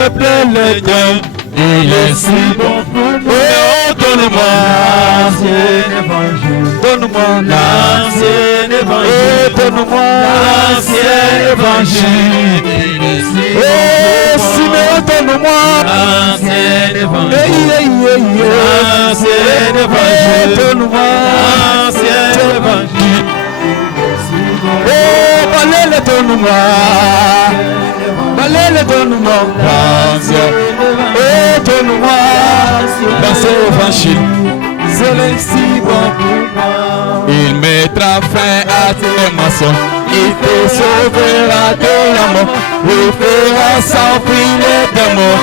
peuple le Dieu, il est si bon pour moi. Oh, donne-moi l'ancien évangile, donne-moi l'ancien évangile, donne-moi l'ancien évangile, il est si bon pour moi. Oh, Simeon, donne-moi l'ancien évangile, l'ancien évangile, donne-moi l'ancien évangile. Oh, Balele, donne-moi. Balele, donne-moi l'ancien. Oh, donne-moi l'ancien évangile. C'est si bon pour moi. Il mettra fin à tes maçons. Il te sauvera de la mort. Il fera s'enfuir les démons.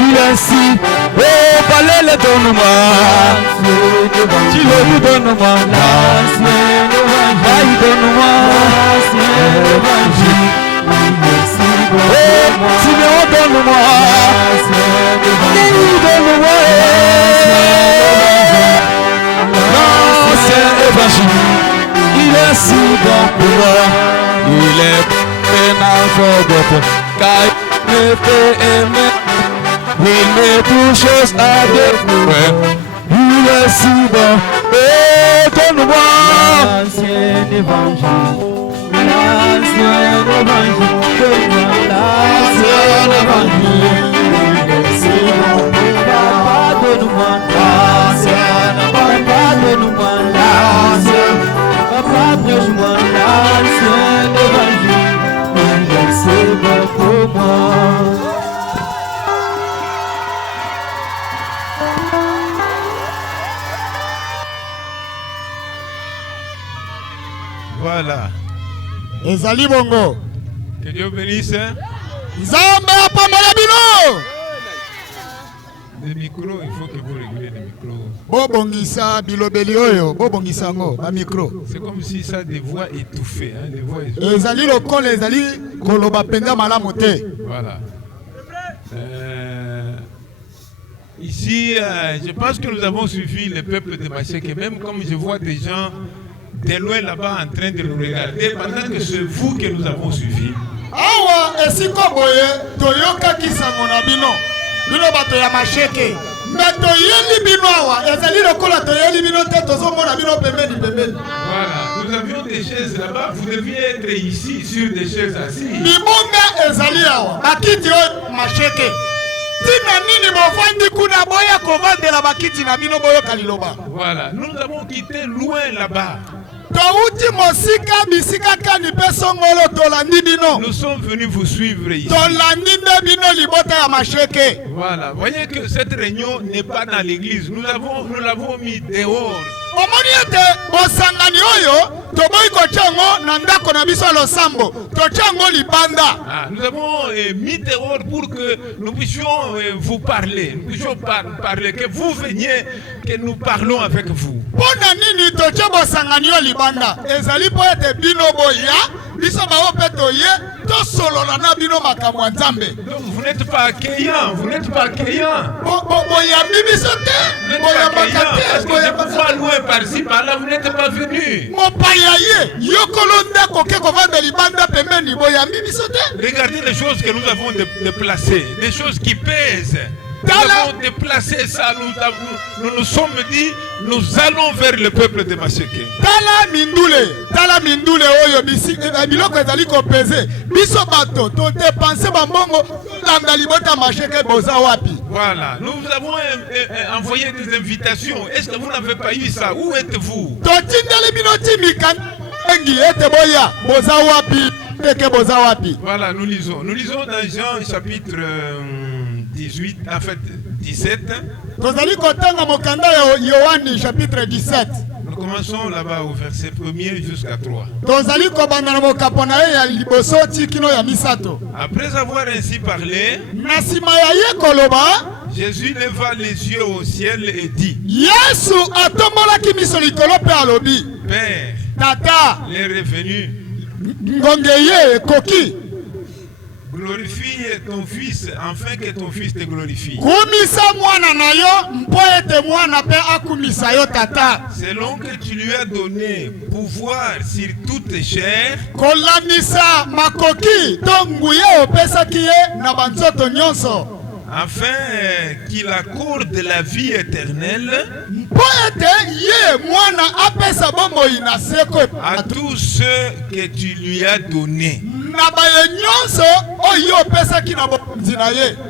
Il est si. Oh, Balele, donne-moi. Tu le donne-moi l'ancien évangile. Aïe, donne-moi l'ancien évangile. Oh, Simeon, donne-moi. Donne-moi l'ancien évangile. Il est si bon pour moi. Il est un d'autre, car il me fait aimer. Il me touche à découvrir. Il est si bon. Oh, donne-moi l'ancien évangile. L'ancien évangile. L'ancien évangile. Il est si bon. Papa, donne-moi l'ancien évangile. Papa, donne-moi l'ancien. Papa, prêche-moi l'ancien évangile. Il est si bon pour moi. Voilà. Ezali bongo. Que Dieu bénisse. Nzambe apambola bino. Le micro, il faut que vous réguliez le micro. Bobongisa bilobeli oyo, bobongisa ngo ba micro. C'est comme si ça des voix étouffées, hein, des voix étouffées. Ezali lokola ezali koloba penza malamu te. Voilà. Ici, je pense que nous avons suivi le peuple de Machek, et même comme je vois des gens de loin là-bas en train de nous regarder, pendant que c'est vous que nous avons suivi. Awa esiko boye toyoka kisango na bino. Bino bato ya Macheke. Mais toyeli bino awa ezali lokola toyeli bino te tozomona bino pembeni pembeni. Voilà, nous avions des chaises là-bas, vous deviez être ici sur des chaises assises. Libonga ezali awa bakiti o Macheke. Tina nini bofandi kuna boya kovandela bakiti na bino boyo kaliloba. Voilà, nous avons quitté loin là-bas. Nous sommes venus vous suivre ici. Voilà, voyez que cette réunion n'est pas dans l'église. Nous l'avons mis dehors. Nous avons mis dehors pour que nous puissions vous parler. Nous puissions parler, que vous veniez, que nous parlons avec vous. Donc vous n'êtes pas accueillant, vous n'êtes pas accueillant. Parce que je vous vois loin par-ci, par-là, vous n'êtes pas venu. Regardez les choses que nous avons déplacées, des choses qui pèsent. Nous avons déplacé ça, nous nous sommes dit, nous allons vers le peuple de Macheke. Tala mindule oyo biloko ezali ko peser biso bato to dépenser ba mbongo landa libota Macheke boza wapi. Voilà, nous avons envoyé des invitations. Est-ce que vous n'avez pas eu ça? Où êtes-vous? To tindeli bino timikan engi ete boya boza wapi teke boza wapi. Voilà, nous lisons dans Jean chapitre 18, en fait 17. Tozali kotanga mokanda ya Yohani chapitre 17. Nous commençons là-bas au verset 1er jusqu'à 3. Tozali kobanda na mokapona ya liboso tikino ya misato. Après avoir ainsi parlé, nasima ya ye koloba, Jésus leva les yeux au ciel et dit, Yesu atombola ki miso likolo pe alobi, Père, Tata, les revenus, ngongeye koki. Glorifie ton fils afin que ton fils te glorifie. Kumisa mwana na yo mpo ete mwana pe akumisa yo tata. Selon que tu lui as donné pouvoir sur toutes les chairs. Kolamisa makoki to nguye opesaki ye na banzoto nyonso. Afin qu'il accorde la vie éternelle à tous ceux que tu lui as donnés.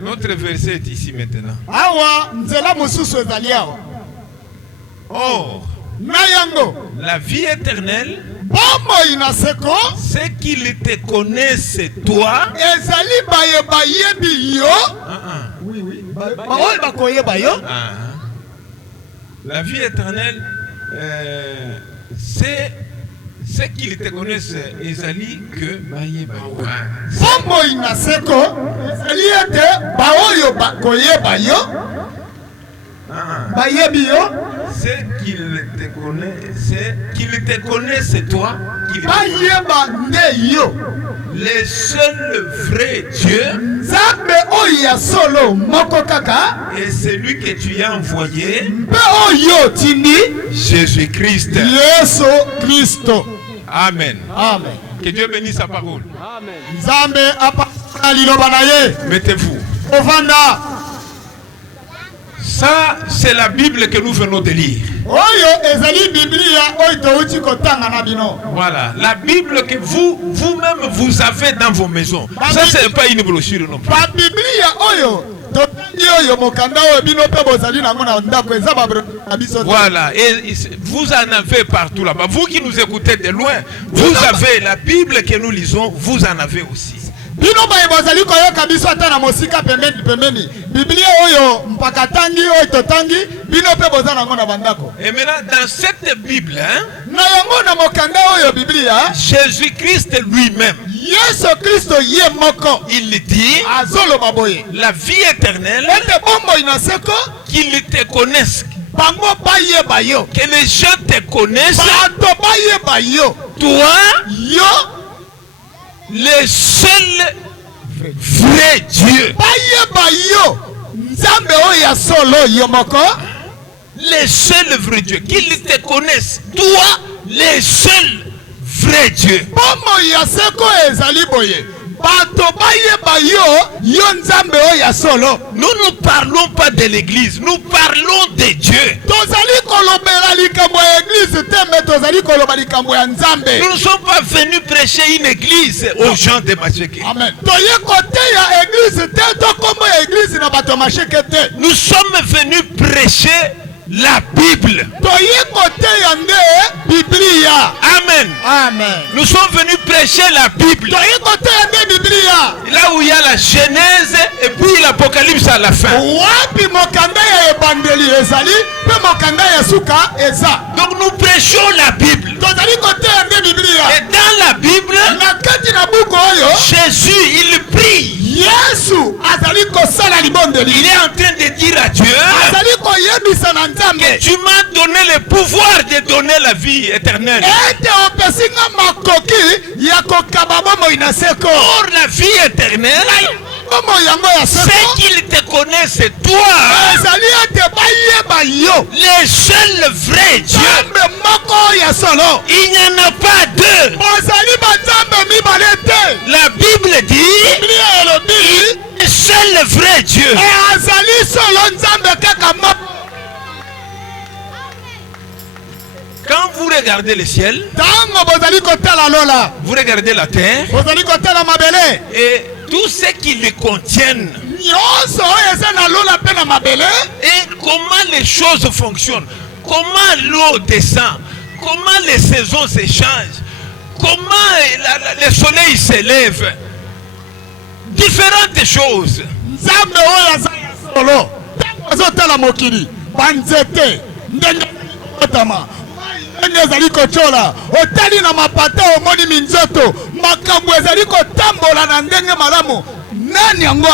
Notre verset est ici maintenant. Or, la vie éternelle, c'est qu'ils te connaissent toi. La vie éternelle, c'est qu'ils te connaissent, Ezali, que c'est qu'ils te connaissent toi, le seul vrai Dieu et celui que tu as envoyé, Jésus-Christ. Amen. Amen. Que Dieu bénisse sa parole. Amen. Mettez-vous. Ça, c'est la Bible que nous venons de lire. Voilà, la Bible que vous-même vous avez dans vos maisons. Ça, ce n'est pas une brochure non plus. Voilà, et vous en avez partout là-bas. Vous qui nous écoutez de loin, vous avez la Bible que nous lisons, vous en avez aussi. Et maintenant, dans cette Bible, Jésus-Christ lui-même, il dit la vie éternelle, qu'ils te connaissent, que les gens te connaissent, toi, le seul vrai Dieu, le seul vrai Dieu, qu'ils te connaissent, toi, le seul vrai Dieu. Nous ne parlons pas de l'église, nous parlons de Dieu. Nous ne sommes pas venus prêcher une église aux gens de Macheke. Nous sommes venus prêcher la Bible. Amen. Amen. Nous sommes venus prêcher la Bible. Là où il y a la Genèse et puis l'Apocalypse à la fin. Donc nous prêchons la Bible. Et dans la Bible, Jésus, il prie. Il est en train de dire à Dieu que tu m'as donné le pouvoir de donner la vie éternelle. Or la vie éternelle, c'est qu'ils te connaissent toi, le seul vrai Dieu. Il n'y en a pas deux. La Bible dit le seul vrai Dieu. Quand vous regardez le ciel, vous regardez la terre et tout ce qui les contiennent, et comment les choses fonctionnent, comment l'eau descend, comment les saisons se changent, comment le soleil s'élève, différentes choses. Ezali kochola otali na mapata omoni minzoto makambo ezali kotambola na ndenge malamu nani yango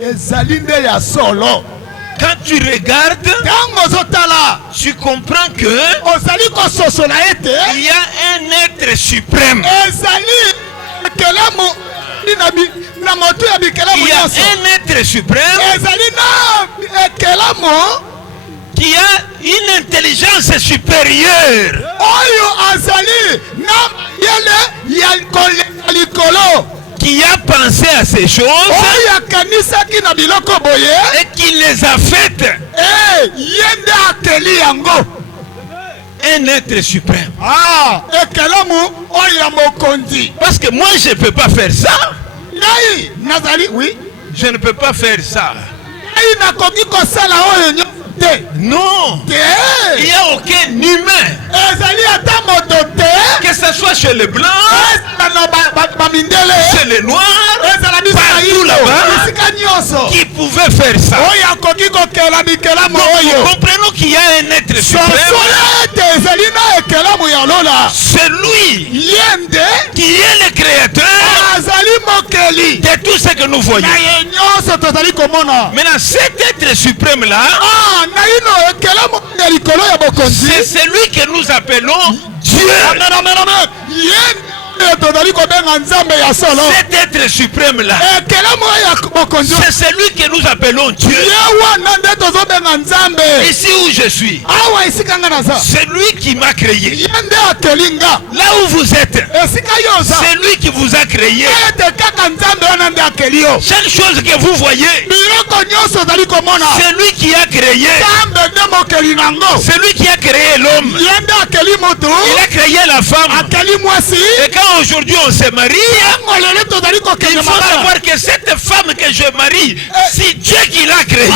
ezali nde ya solo. Quand tu regardes, tu comprends que il y a un être suprême. Il y a un être suprême qui a une intelligence supérieure. Qui a pensé à ces choses et qui les a faites. Un être suprême. Parce que moi je ne peux pas faire ça. Je ne peux pas faire ça. Non, il n'y a aucun humain, que ce soit chez les blancs, chez les noirs, partout là-bas, qui pouvait faire ça. Donc, nous comprenons qu'il y a un être suprême, celui qui est le créateur de tout ce que nous voyons. Maintenant, cet être suprême là, c'est celui que nous appelons Dieu. Cet être suprême là, c'est celui que nous appelons Dieu. Ici où je suis, c'est lui qui m'a créé. Là où vous êtes, c'est lui qui vous a créé. Chaque chose que vous voyez, c'est lui qui a créé. C'est lui qui a créé l'homme. Il a créé la femme. Et quand aujourd'hui on se marie, il faut savoir que cette femme que je marie, c'est Dieu qui l'a créée.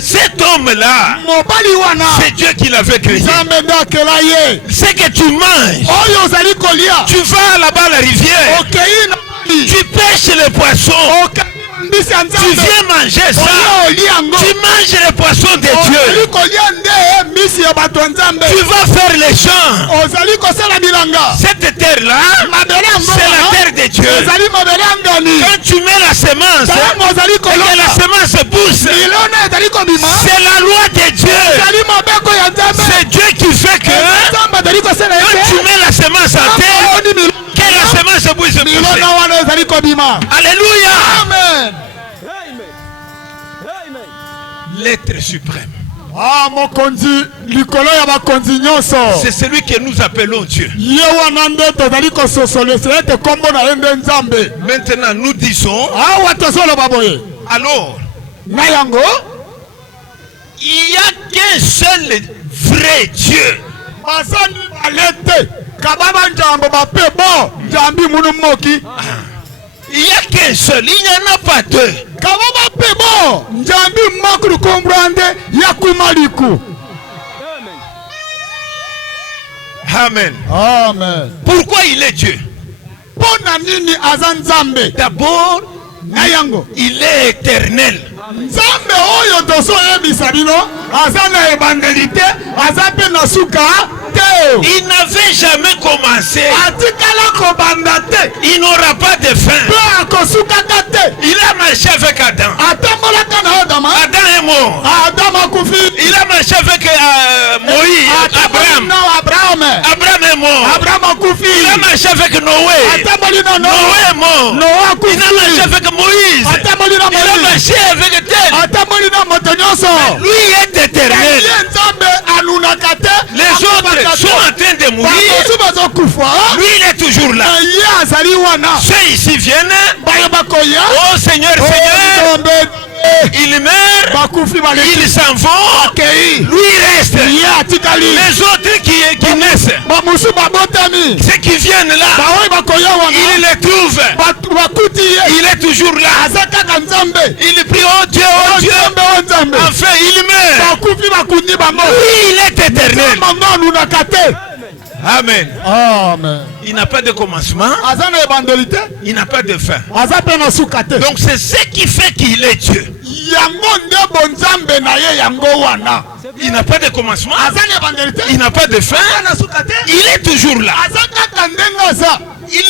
Cet homme-là, c'est Dieu qui l'avait créé. C'est que tu manges, tu vas là-bas à la rivière, tu pêches les poissons, tu viens manger ça, tu manges les poissons de Dieu, tu vas faire les champs. Cette terre-là, c'est la terre de Dieu. Quand tu mets la semence, et que la semence pousse, c'est la loi de Dieu. C'est Dieu qui fait que quand tu mets la semence en terre, que la semence puisse pousser. Alléluia. Amen. L'être suprême, c'est celui que nous appelons Dieu. Maintenant nous disons, alors il n'y a qu'un seul vrai Dieu. Il n'y a qu'un seul, il n'y en a pas deux. Amen. Amen. Pourquoi il est Dieu? D'abord, il est éternel. Il n'avait jamais commencé. Il n'aura pas de fin. Il a marché avec Adam. Adam est mort. Il a marché avec Moïse. Abraham est mort. Il a marché avec Noé. Noé est mort. Il a marché avec Moïse. Il a marché avec tel. Lui est éternel. Les autres sont en train de mourir. Lui il est toujours là. Ceux ici viennent. Oh Seigneur, Seigneur. Il meurt, ils s'en vont, lui reste. Les autres qui naissent, ceux qui viennent là, il les trouve. Il est toujours là. Il prie, oh Dieu, enfin il meurt. Lui il est éternel. Amen. Amen. Il n'a pas de commencement. Il n'a pas de fin. Donc c'est ce qui fait qu'il est Dieu. Il n'a pas de commencement. Il n'a pas de fin. Il est toujours là. Il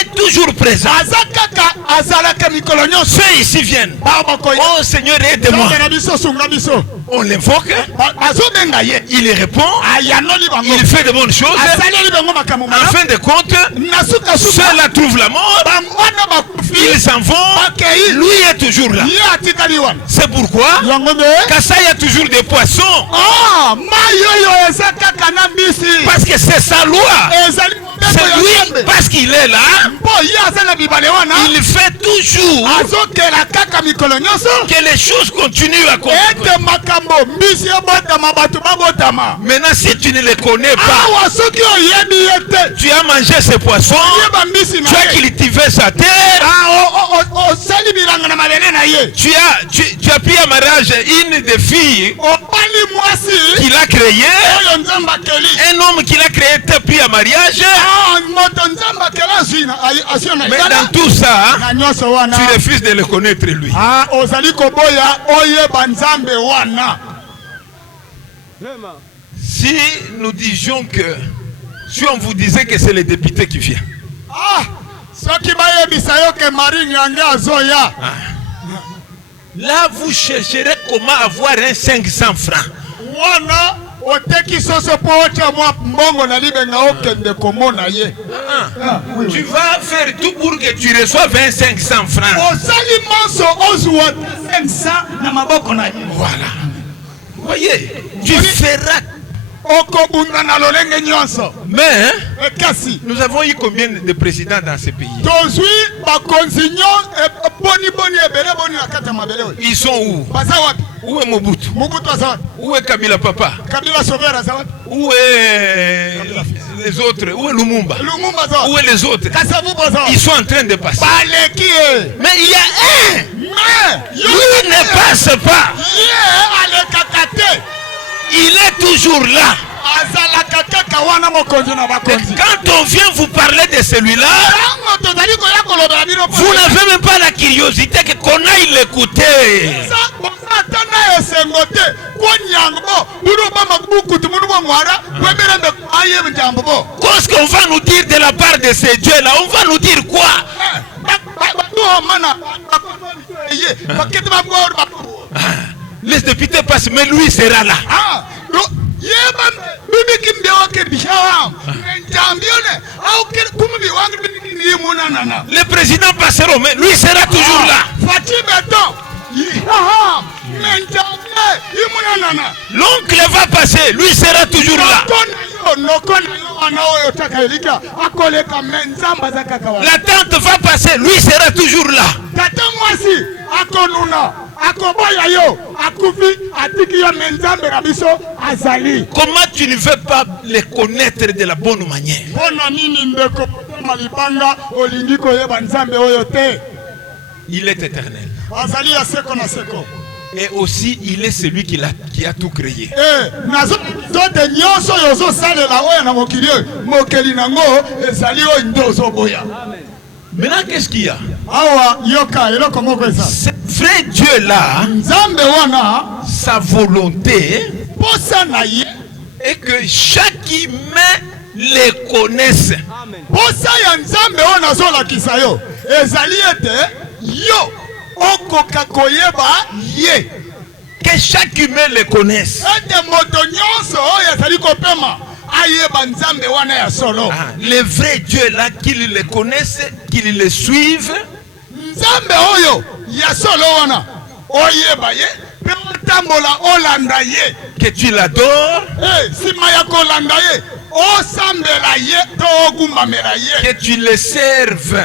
est toujours présent. Ceux ici viennent. Oh Seigneur, aide-moi. On l'invoque, il répond, il fait de bonnes choses. En fin de compte, ceux-là trouvent la mort, ils s'en vont, lui est toujours là. C'est pourquoi Kasai a toujours des poissons. Parce que c'est sa loi. C'est lui, parce qu'il est là, il fait toujours que les choses continuent à continuer. Maintenant, si tu ne les connais pas, tu as mangé ces poissons, tu as cultivé sa terre, tu as pris en mariage une des filles qu'il a créée, un homme qu'il a créé t'a pris en mariage. Mais dans tout ça, tu refuses de le connaître lui. Si nous disions que, si on vous disait que c'est le député qui vient, là vous chercherez comment avoir un 500 francs. Tu vas faire tout pour que tu reçoives 500 francs. Voilà. Voyez, tu feras. Mais nous avons eu combien de présidents dans ce pays? Ils sont où? Où est Mobutu? Où est Kabila Papa? Où est les autres? Où est Lumumba? Où est les autres? Ils sont en train de passer. Mais il y a un. Lui ne passe pas. Il est toujours là. Quand on vient vous parler de celui-là, vous n'avez même pas la curiosité qu'on aille l'écouter. Qu'est-ce qu'on va nous dire de la part de ces dieux-là? On va nous dire quoi? Les députés passent, mais lui sera là. Les présidents passeront, mais lui sera toujours là. L'oncle va passer, lui sera toujours là. La tante va passer, lui sera toujours là. Comment tu ne veux pas les connaître de la bonne manière? Il est éternel. Et aussi, il est celui qui a tout créé. Maintenant, qu'est-ce qu'il y a? Ce vrai Dieu-là, sa volonté est que chaque humain les connaisse. Que chaque humain les connaisse. Le vrai Dieu là, qu'ils le connaissent, qu'ils le suivent. Que tu l'adores. Que tu le serves.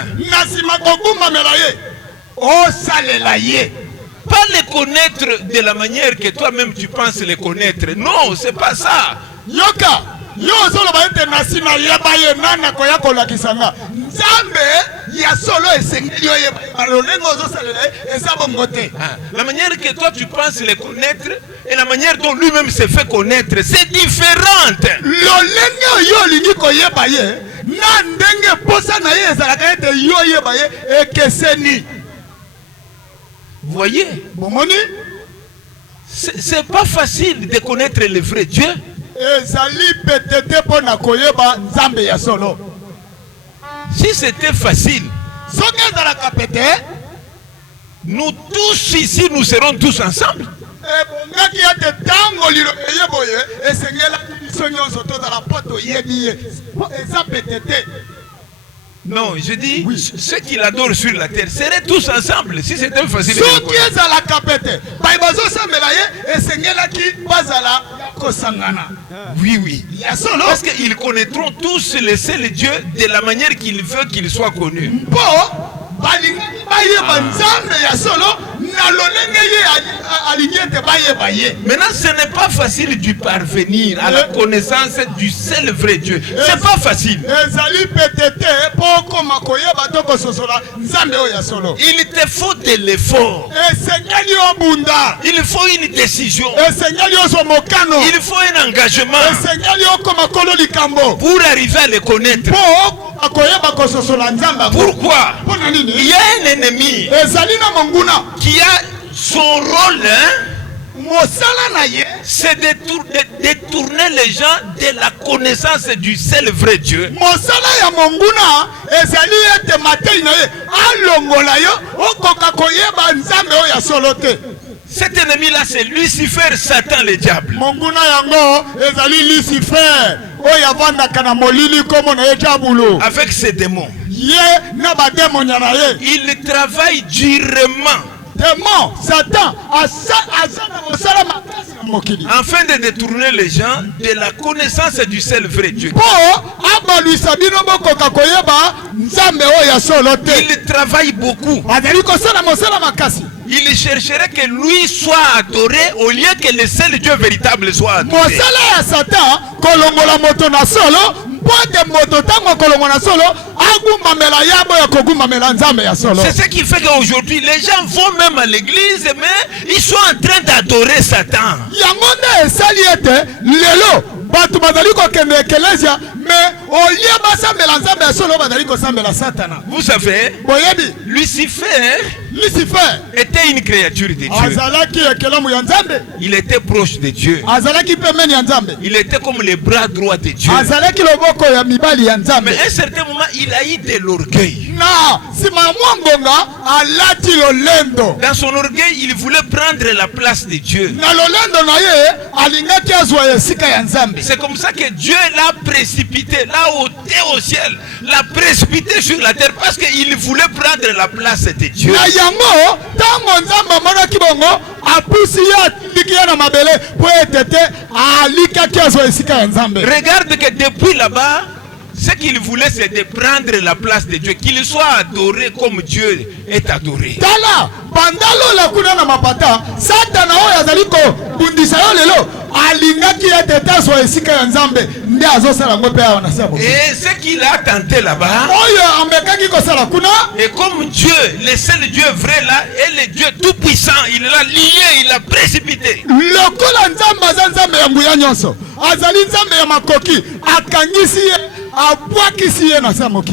Pas les connaître de la manière que toi-même tu penses les connaître. Non, c'est pas ça. La manière que toi tu penses les connaître et la manière dont lui-même se fait connaître, c'est différente. Vous voyez? C'est pas facile de connaître le vrai Dieu. Si c'était facile, nous tous ici, nous serons tous ensemble. ebongaki ete ntango liloba eyeboye esengelaki biso nyonso tozala po toyebi ye eza pete te. Non, je dis, oui. Ceux qui l'adorent sur la terre seraient tous ensemble si c'était facile. Ceux qui sont à la capete, oui, oui. Parce qu'ils connaîtront tous le seul Dieu de la manière qu'il veut qu'il soit connu. Maintenant, ce n'est pas facile de parvenir à la connaissance du seul vrai Dieu. C'est pas facile. Il te faut de l'effort. Il faut une décision. Il faut un engagement pour arriver à le connaître. Pourquoi? Il y a un ennemi qui a son rôle, c'est de détourner les gens de la connaissance du seul vrai Dieu. Cet ennemi-là, c'est Lucifer, Satan, le diable. Avec ses démons. Il travaille durement afin de détourner les gens de la connaissance du seul vrai Dieu. Il travaille beaucoup. Il chercherait que lui soit adoré au lieu que le seul Dieu véritable soit adoré. C'est ce qui fait qu'aujourd'hui les gens vont même à l'église, mais ils sont en train d'adorer Satan. Vous savez, Lucifer était une créature de Dieu. Il était proche de Dieu. Il était comme le bras droit de Dieu. Mais à un certain moment, il a eu de l'orgueil. Dans son orgueil, il voulait prendre la place de Dieu. C'est comme ça que Dieu l'a précipité, l'a ôté au ciel, l'a précipité sur la terre parce qu'il voulait prendre la place de Dieu. Regarde que depuis là-bas, ce qu'il voulait, c'est de prendre la place de Dieu, qu'il soit adoré comme Dieu est adoré. Et ce qu'il a tenté là-bas, et comme Dieu, le seul Dieu vrai là, est le Dieu tout puissant, il l'a lié, il l'a précipité.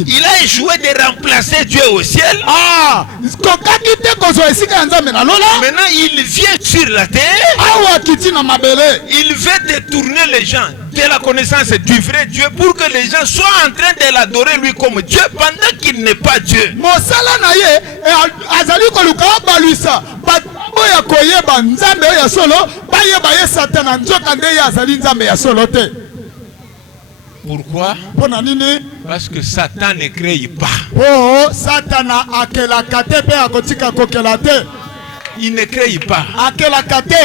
Il a échoué de remplacer Dieu au ciel. Maintenant il vient sur la terre. Il veut détourner les gens de la connaissance du vrai Dieu pour que les gens soient en train de l'adorer lui comme Dieu pendant qu'il n'est pas Dieu. Pourquoi? Parce que Satan ne crée pas. Il ne crée pas.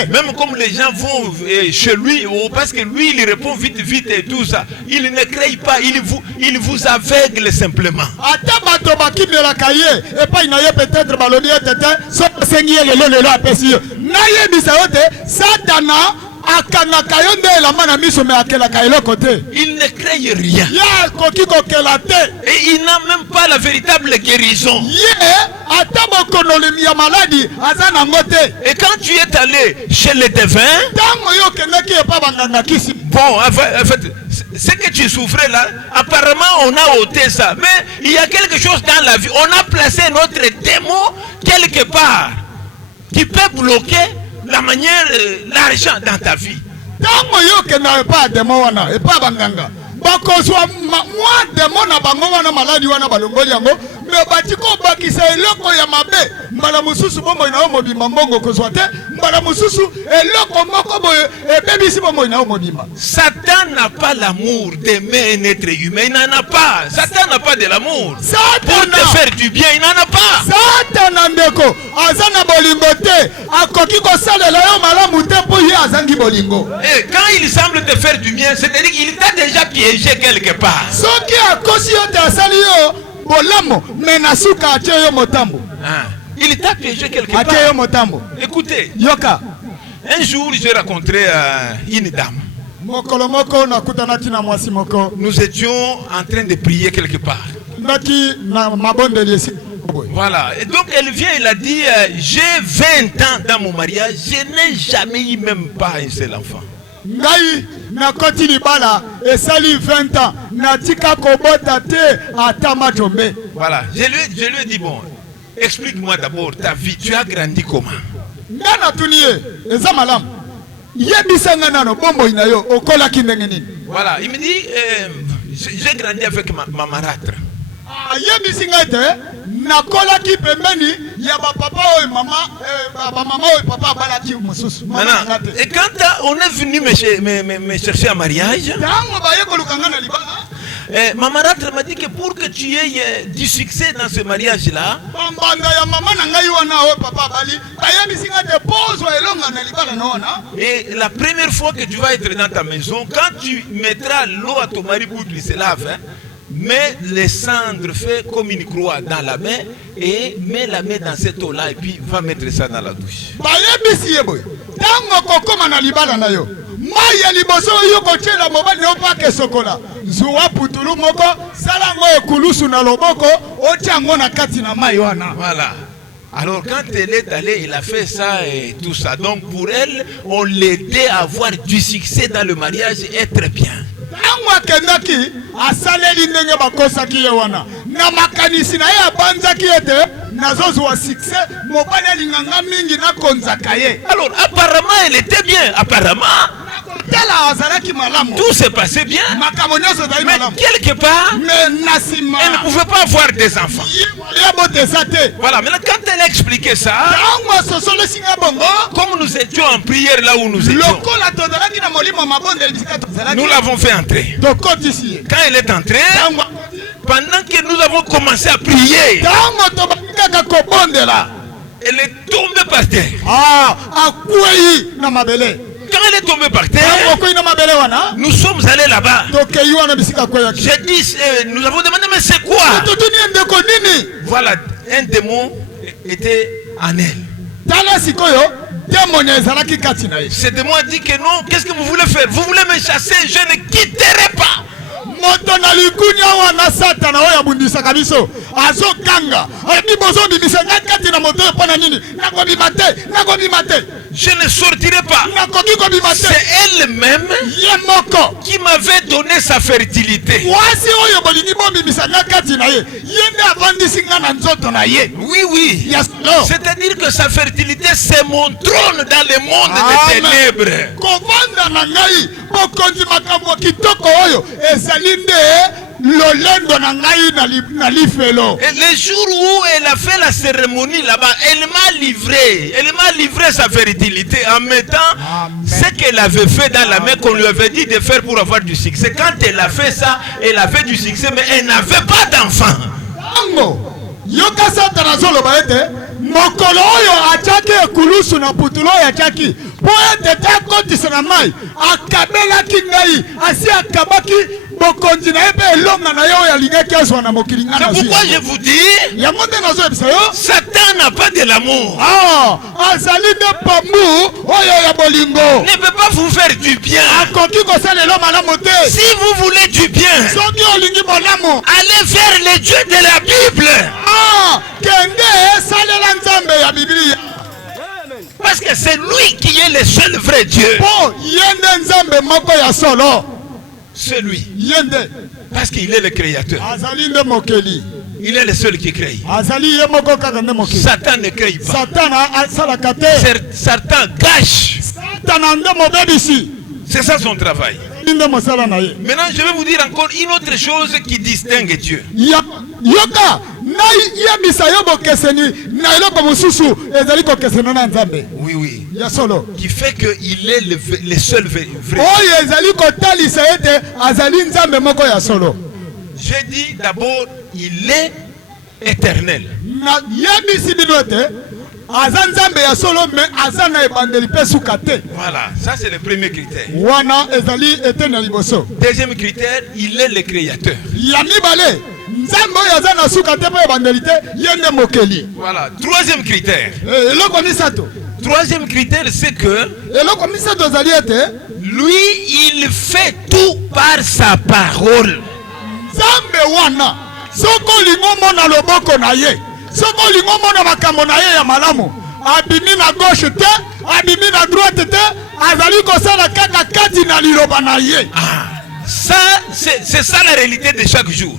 Même comme les gens vont chez lui, parce que lui il répond vite et tout ça. Il ne crée pas, il vous aveugle simplement. Il ne crée rien. Et il n'a même pas la véritable guérison. Et quand tu es allé chez les devins, bon, en fait, ce que tu souffrais là, apparemment on a ôté ça. Mais il y a quelque chose dans la vie. On a placé notre démon quelque part qui peut bloquer la manière, l'argent dans ta vie. me batiko bakisa eloko ya mabe mbala mususu bombo ina mobimba mbongo kozwate mbala mususu eloko moko boye ebebisi bombo ina mobimba. Satan n'a pas l'amour d'aimer un être humain, il n'en a pas. Satan n'a pas de l'amour pour te faire du bien, il n'en a pas. Satan ndeko azana bolingo te akoki kosalela yo malamu te po ye azangi bolingo. Et quand il semble te faire du bien, c'est-à-dire qu'il t'a déjà piégé quelque part. Soki akosi yo te asali yo bolamo menasuka atie yo motambo. Il t'a piégé quelque part. Atie yo motambo. Écoutez, yoka. Un jour j'ai rencontré une dame. Nous étions en train de prier quelque part. Voilà. Et donc elle vient, elle a dit, j'ai 20 ans dans mon mariage, je n'ai jamais eu même pas un seul enfant. Voilà. Je lui ai dit, bon, explique-moi d'abord ta vie, tu as grandi comment? Voilà, il me dit, j'ai grandi avec ma marâtre. Et quand on est venu me chercher en mariage, ma marâtre m'a dit que pour que tu aies du succès dans ce mariage-là, et la première fois que tu vas être dans ta maison, quand tu mettras l'eau à ton mari pour qu'il se lave, mets les cendres, fais comme une croix dans la main et mets la main dans cette eau-là et puis va mettre ça dans la douche. Voilà. Alors quand elle est allée, il a fait ça et tout ça. Donc pour elle, on l'aidait à avoir du succès dans le mariage et être bien. Alors apparemment elle était bien, apparemment tout s'est passé bien, mais quelque part elle ne pouvait pas avoir des enfants. Voilà, mais quand elle a expliqué ça, comme nous étions en prière là où nous étions, nous l'avons fait entrer. Quand elle est entrée, pendant que nous avons commencé à prier, elle est tombée par terre. Quand elle est tombée par terre, nous sommes allés là-bas. J'ai dit, nous avons demandé, mais c'est quoi? Voilà, un démon était en elle. Ce démon a dit que non, qu'est-ce que vous voulez faire? Vous voulez me chasser? Je ne quitterai pas. Je ne sortirai pas. C'est elle-même qui m'avait donné sa fertilité. Oui, oui. C'est-à-dire que sa fertilité, c'est mon trône dans le monde des ténèbres. Et le jour où elle a fait la cérémonie là-bas, elle m'a livré sa fertilité en mettant ce qu'elle avait fait dans la main qu'on lui avait dit de faire pour avoir du succès. Quand elle a fait ça, elle avait du succès, mais elle n'avait pas d'enfant. Mokolo oyo ataki ekulusu na putulo ya chaki po eteta kotisa na mai akabela kingai asi akabaki bokonzi na ebe elonga na yo ya lingaki azwa na mokili ngana. C'est pourquoi je vous dis, Satan n'a pas de l'amour. Azali de pambu oyo ya bolingo. Ne peut pas vous faire du bien. Akoki kosalela malamu te. Si vous voulez du bien, soki olingi malamu, allez vers les dieux de la Bible. Kende salela nzambe ya Biblia. Parce que c'est lui qui est le seul vrai Dieu. Yende nzambe moko ya solo. C'est lui. Yende. Parce qu'il est le créateur. Azali nde mokeli. Il est le seul qui crée. Azali ye moko kaka nde mokeli. Satan ne crée pas. Satan gâche. Satan nde mobebisi. C'est ça son travail. Maintenant, je vais vous dire encore une autre chose qui distingue Dieu. Yoka Oui, oui. Qui fait qu'il est le seul vrai. J'ai dit d'abord, il est éternel. Voilà, ça c'est le premier critère. Deuxième critère, il est le créateur. Voilà, troisième critère. Troisième critère, c'est que lui, il fait tout par sa parole. Abimi na gauche te, abimi na droite te, azali kosala kaka kati na liloba na ye. Ça, c'est ça la réalité de chaque jour.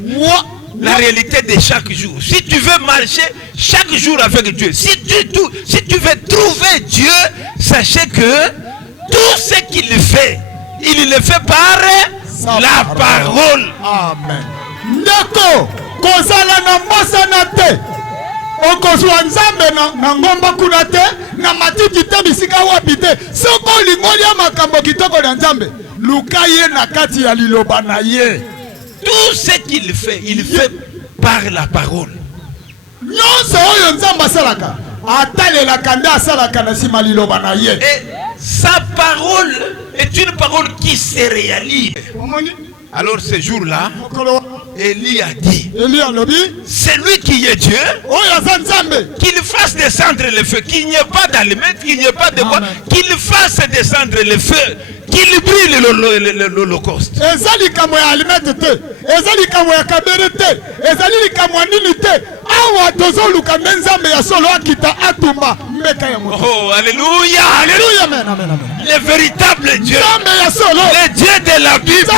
La réalité de chaque jour. Si tu veux marcher chaque jour avec Dieu, si tu veux trouver Dieu, sachez que tout ce qu'il fait, il le fait par la parole. Amen. Ndeko, kozala na mbosa na te. Okozwa nzambe na ngomba kuna te, na matiti te bisika wapi te. Soko lingoli ya makambo kitoko na nzambe, luka ye na kati ya liloba na ye. Tout ce qu'il fait, il fait par la parole. Nyonso oyo nzambe asalaka, atalelaka nde asalaka na sima liloba na ye. Et sa parole est une parole qui se réalise. Alors ce jour-là, Élie a dit, c'est lui qui est Dieu, qu'il fasse descendre le feu, qu'il n'y ait pas d'allumettes, qu'il n'y ait pas de bois, qu'il fasse descendre le feu, qu'il brûle l'holocauste. Oh, alléluia. Le véritable Dieu, le Dieu de la Bible,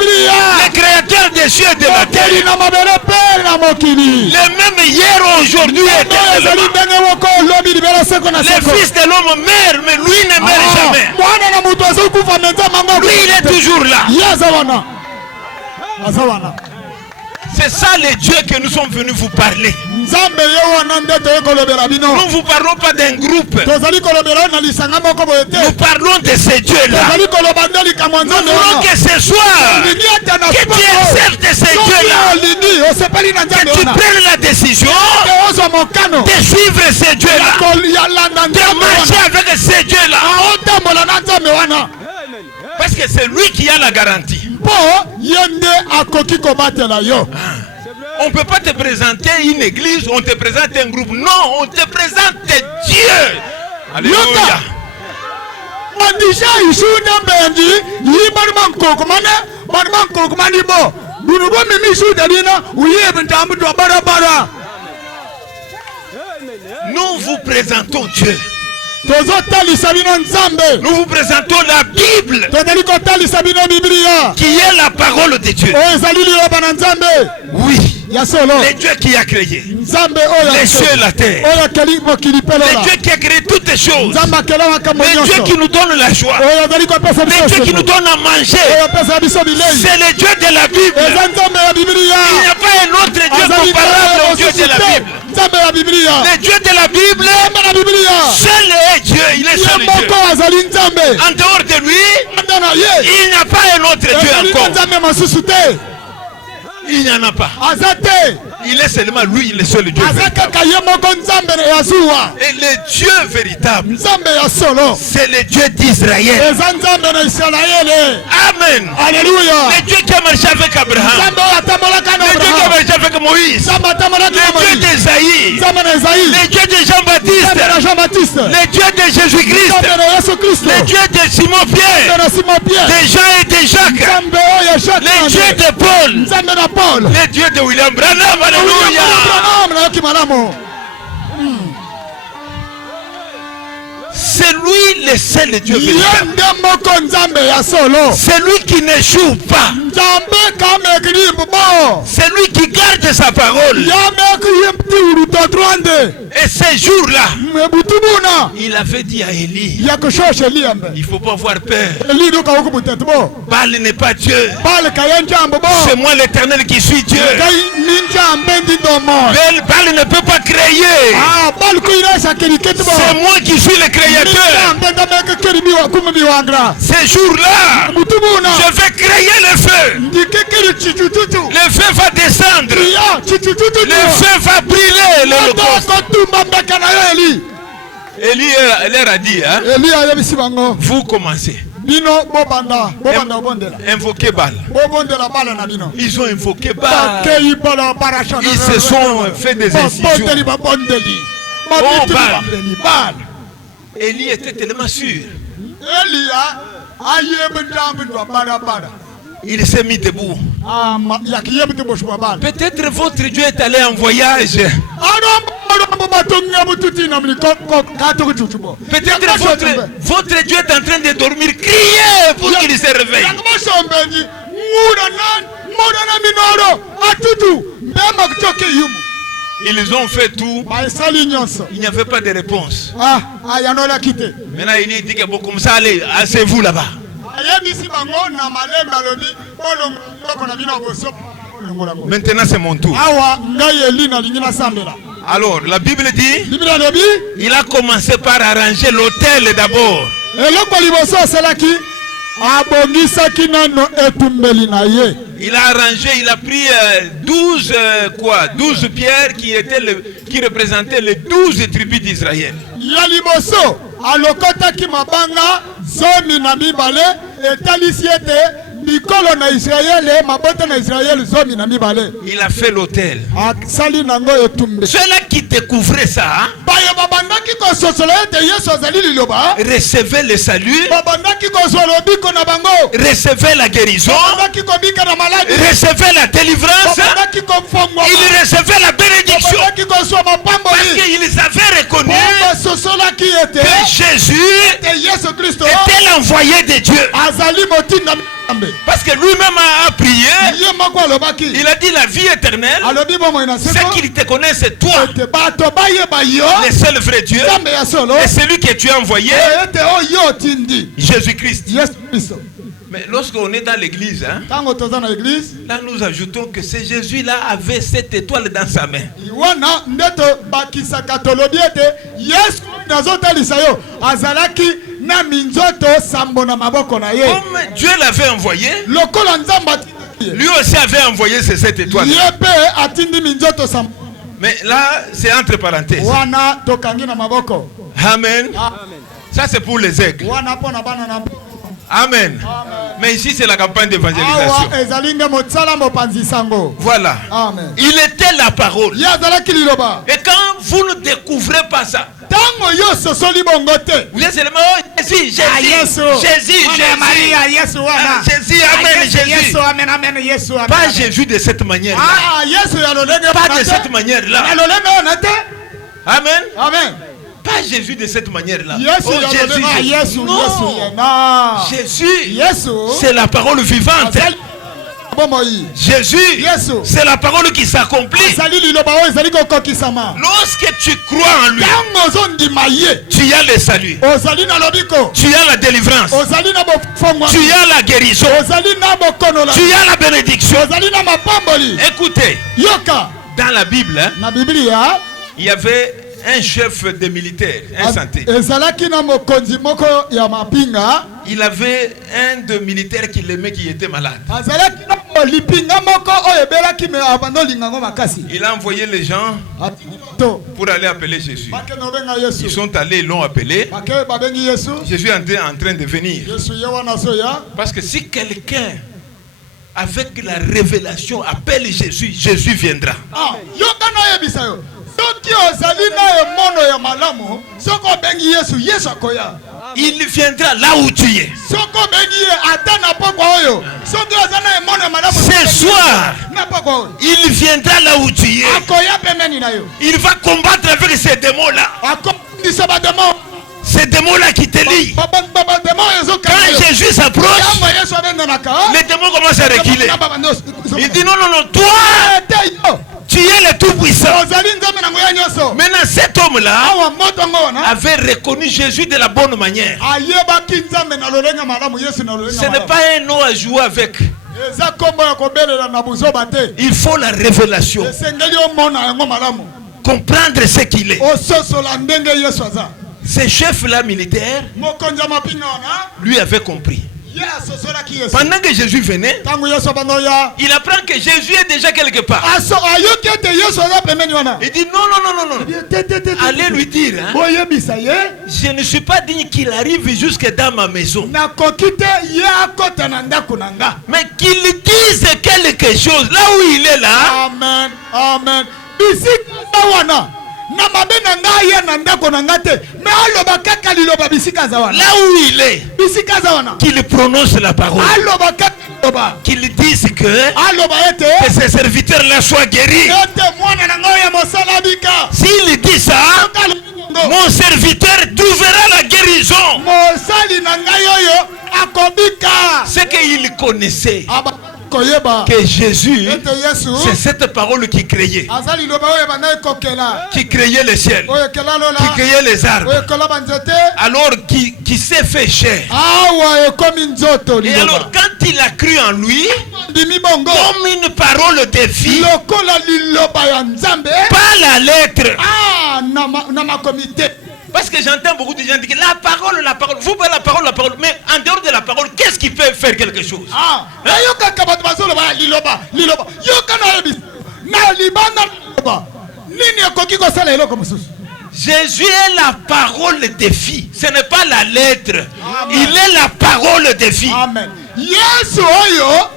le créateur des cieux et de la terre, le même hier, aujourd'hui et éternellement. Le Fils de l'homme meurt, mais lui ne meurt jamais. Lui, il est toujours là. C'est ça le Dieu que nous sommes venus vous parler. Nous ne vous parlons pas d'un groupe. Nous parlons de ce Dieu-là. Nous voulons que ce soir, que tu acceptes ce Dieu-là, que tu prennes la décision de suivre ce Dieu-là, de marcher avec ce Dieu-là. Parce que c'est lui qui a la garantie. On ne peut pas te présenter une église, on te présente un groupe. Non, on te présente Dieu. Alléluia. Nous vous présentons Dieu. Nous vous présentons la Bible, qui est la parole de Dieu. Oui, le Dieu qui a créé les cieux et la terre, le Dieu qui a créé toutes les choses, le Dieu qui nous donne la joie, le Dieu qui nous donne à manger. C'est le Dieu de la Bible. Il n'y a pas un autre Dieu comparable au Dieu de la Bible. Le Dieu de la Bible, seul est Dieu, il est seul Dieu. En dehors de lui, il n'y a pas un autre Dieu encore. Il n'y en a pas. Il est seulement lui, le seul Dieu véritable. Et le Dieu véritable, c'est le Dieu d'Israël. Amen. Alléluia. Le Dieu qui a marché avec Abraham, le Dieu qui a marché avec Moïse, le Dieu d'Esaïe, le Dieu de Jean-Baptiste, le Dieu de Jésus-Christ, le Dieu de Simon-Pierre, de Jean et de Jacques, le Dieu de Paul, le Dieu de William Branham. Alléluia. C'est lui le seul Dieu véritable. C'est lui qui n'échoue pas. C'est lui qui garde sa parole. Et ces jours-là, il avait dit à Élie, il ne faut pas avoir peur. Baal n'est pas Dieu. C'est moi l'Éternel qui suis Dieu. Baal ne peut pas créer. C'est moi qui suis le créateur. Ces jours-là, je vais créer le feu. Le feu va descendre. Le feu va brûler l'Holocauste. Élie leur a dit, hein? Vous commencez. Invoquez Baal. Ils ont invoqué Baal. Ils se sont fait des incisions. Oh Baal. Élie était tellement sûr. Il s'est mis debout. Peut-être votre Dieu est allé en voyage. Peut-être votre Dieu est en train de dormir. Criez pour qu'il se réveille. Ils ont fait tout. Il n'y avait pas de réponse. Maintenant il dit que bon, comme ça, allez, asseyez-vous là-bas. Maintenant c'est mon tour. Alors la Bible dit, il a commencé par arranger l'autel d'abord. Il a arrangé, il a pris 12 pierres qui représentaient les 12 tribus d'Israël. Il a fait l'autel. Ceux-là qui découvraient ça recevaient le salut, recevaient la guérison, recevaient la délivrance, ils recevaient la bénédiction parce qu'ils avaient reconnu que Jésus était l'envoyé de Dieu. Parce que lui-même a prié. Il a dit la vie éternelle. Ce qu'il te connaît, c'est toi, le seul vrai Dieu, et celui que tu as envoyé, Jésus-Christ. Mais lorsqu'on est dans l'église, hein, là nous ajoutons que ce Jésus-là avait cette étoile dans sa main. Comme Dieu l'avait envoyé, lui aussi avait envoyé cette étoile. Mais là, c'est entre parenthèses. Amen. Ça, c'est pour les aigles. Amen. Mais ici, c'est la campagne d'évangélisation. Voilà. Amen. Il était la parole. Et quand vous ne découvrez pas ça, vous êtes seulement Jésus, Jésus. Pas Jésus de cette manière. Pas de cette manière-là. Amen. Amen. Pas Jésus de cette manière-là. Oh, Jésus. Non. Jésus, c'est la parole vivante. Jésus, c'est la parole qui s'accomplit. Lorsque tu crois en lui, tu as le salut, tu as la délivrance, tu as la guérison, tu as la bénédiction. Écoutez, dans la Bible, il y avait un chef de militaire, un santé. Il avait un de militaires qui l'aimait, qui était malade. Il a envoyé les gens pour aller appeler Jésus. Ils sont allés, ils l'ont appelé. Jésus est en train de venir. Parce que si quelqu'un avec la révélation appelle Jésus, Jésus viendra. Il viendra là où tu es. Ce soir, il viendra là où tu es. Il va combattre avec ces démons-là. Ce ces démons-là qui te lient. Quand Jésus s'approche, les démons commencent à reculer. Il dit non, non, non, toi, tu es le tout-puissant. Maintenant, cet homme-là avait reconnu Jésus de la bonne manière. Ce n'est pas un nom à jouer avec. Il faut la révélation. Comprendre ce qu'il est. Ce chef-là militaire, lui avait compris. Pendant que Jésus venait, il apprend que Jésus est déjà quelque part. Il dit non, non, non, non, non. Allez lui dire, hein, je ne suis pas digne qu'il arrive jusque dans ma maison. Mais qu'il dise quelque chose là où il est là. Amen. Amen. Là où il est, qu'il prononce la parole, qu'il dise que ses serviteurs là soient guéris. S'il dit ça, mon serviteur trouvera la guérison. C'est qu'il connaissait que Jésus, c'est cette parole qui créait. Qui créait le ciel, qui créait les arbres. Alors qui s'est fait chair. Et alors quand il a cru en lui, comme une parole de vie, pas la lettre. Parce que j'entends beaucoup de gens dire que la parole, vous parlez la parole, mais en dehors de la parole, qu'est-ce qui peut faire quelque chose? Jésus est la parole de vie. Ce n'est pas la lettre. Amen. Il est la parole de vie. Amen. Yes, oyo.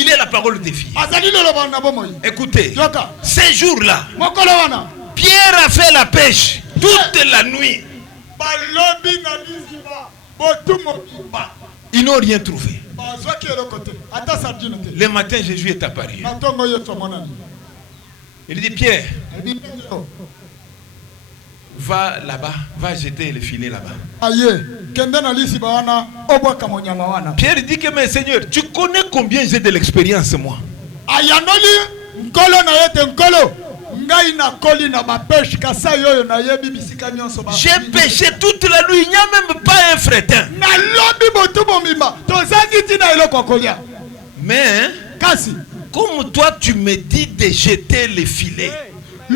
Il est la parole de vie. Écoutez, ces jours-là, Pierre a fait la pêche toute la nuit. Ils n'ont rien trouvé. Le matin, Jésus est apparu. Il dit, Pierre, va là-bas, va jeter le filet là-bas. Pierre dit que, mais Seigneur, tu connais combien j'ai de l'expérience, moi? J'ai pêché toute la nuit, il n'y a même pas un fretin. Mais, comme toi tu me dis de jeter le filet, tu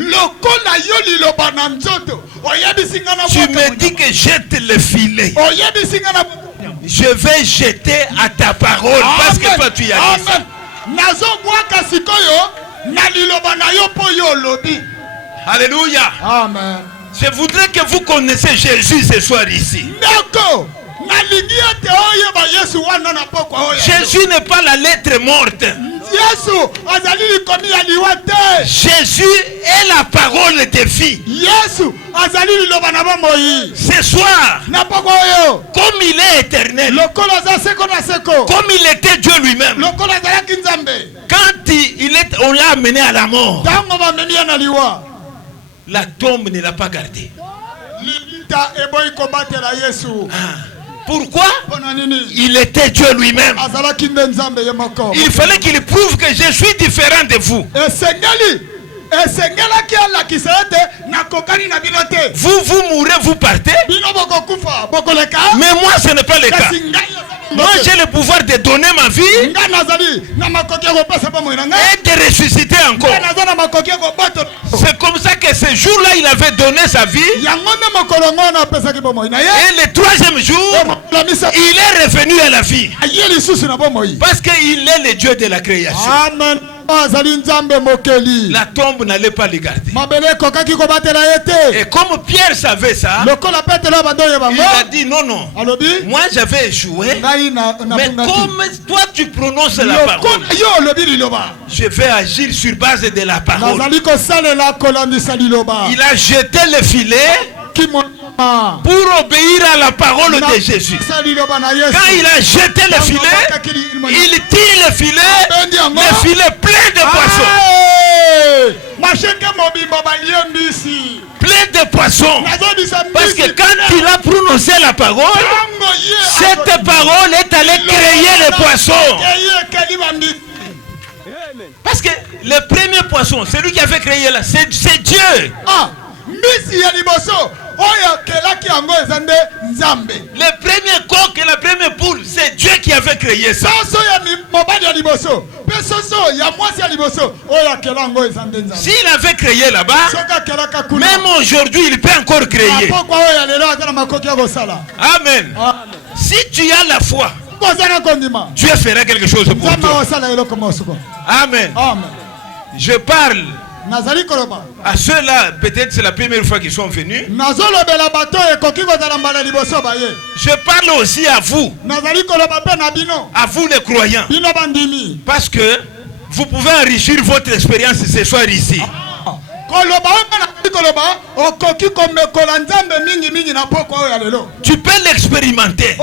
me dis que jette le filet. Je vais jeter à ta parole. Parce que toi tu y as dit ça. Alléluia. Amen. Je voudrais que vous connaissiez Jésus ce soir ici. Jésus n'est pas la lettre morte. Jésus est la parole de vie. Ce soir, comme il est éternel, comme il était Dieu lui-même, quand on l'a amené à la mort, la tombe ne l'a pas gardé. Pourquoi? Il était Dieu lui-même. Il fallait qu'il prouve que je suis différent de vous. Vous mourrez, vous partez. Mais moi ce n'est pas le cas. Moi j'ai le pouvoir de donner ma vie et de ressusciter encore. C'est comme ça que ce jour-là il avait donné sa vie. Et le troisième jour il est revenu à la vie. Parce qu'il est le Dieu de la création. Amen. La tombe n'allait pas les garder. Et comme Pierre savait ça, il a dit non, non. Moi j'avais échoué. Mais comme toi tu prononces la parole, je vais agir sur base de la parole. Il a jeté le filet pour obéir à la parole de Jésus. Quand il a jeté le filet, il tire le filet plein de poissons. plein de poissons. Parce que quand il a prononcé la parole, cette parole est allée créer les poissons. Parce que le premier poisson, c'est lui qui avait créé là, c'est Dieu. Le premier coq et la première poule, c'est Dieu qui avait créé ça. S'il avait créé là-bas, même aujourd'hui, il peut encore créer. Amen. Si tu as la foi, Dieu fera quelque chose pour toi. Amen. Je parle à ceux-là, peut-être c'est la première fois qu'ils sont venus. Je parle aussi à vous les croyants. Parce que vous pouvez enrichir votre expérience ce soir ici. Tu peux l'expérimenter.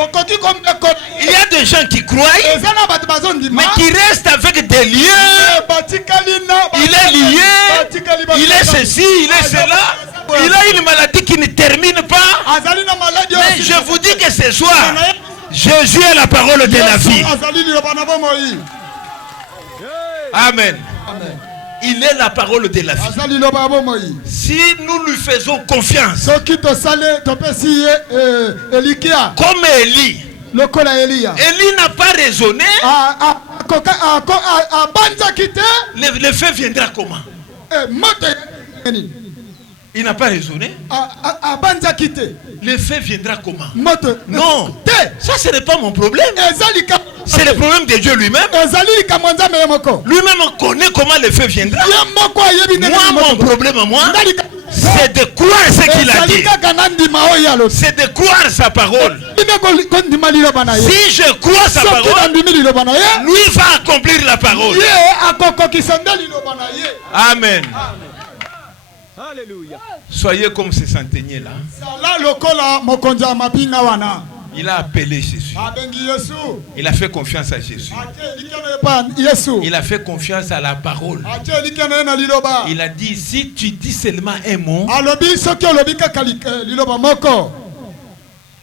Il y a des gens qui croient, mais qui restent avec des liens. Il est lié, il est ceci, il est cela. Il a une maladie qui ne termine pas. Mais je vous dis que ce soir, Jésus est la parole de la vie. Amen. Il est la parole de la vie. Si nous lui faisons confiance, comme Élie, Élie n'a pas raisonné, le feu viendra comment? Il n'a pas raisonné. Le feu viendra comment? Non, ça ce n'est pas mon problème. C'est le problème de Dieu lui-même. Lui-même connaît comment le feu viendra. Moi, mon problème à moi, c'est de croire ce qu'il a dit. C'est de croire sa parole. Si je crois sa parole, lui va accomplir la parole. Amen. Soyez comme ce centenier là. Il a appelé Jésus. Il a fait confiance à Jésus. Il a fait confiance à la parole. Il a dit, si tu dis seulement un mot,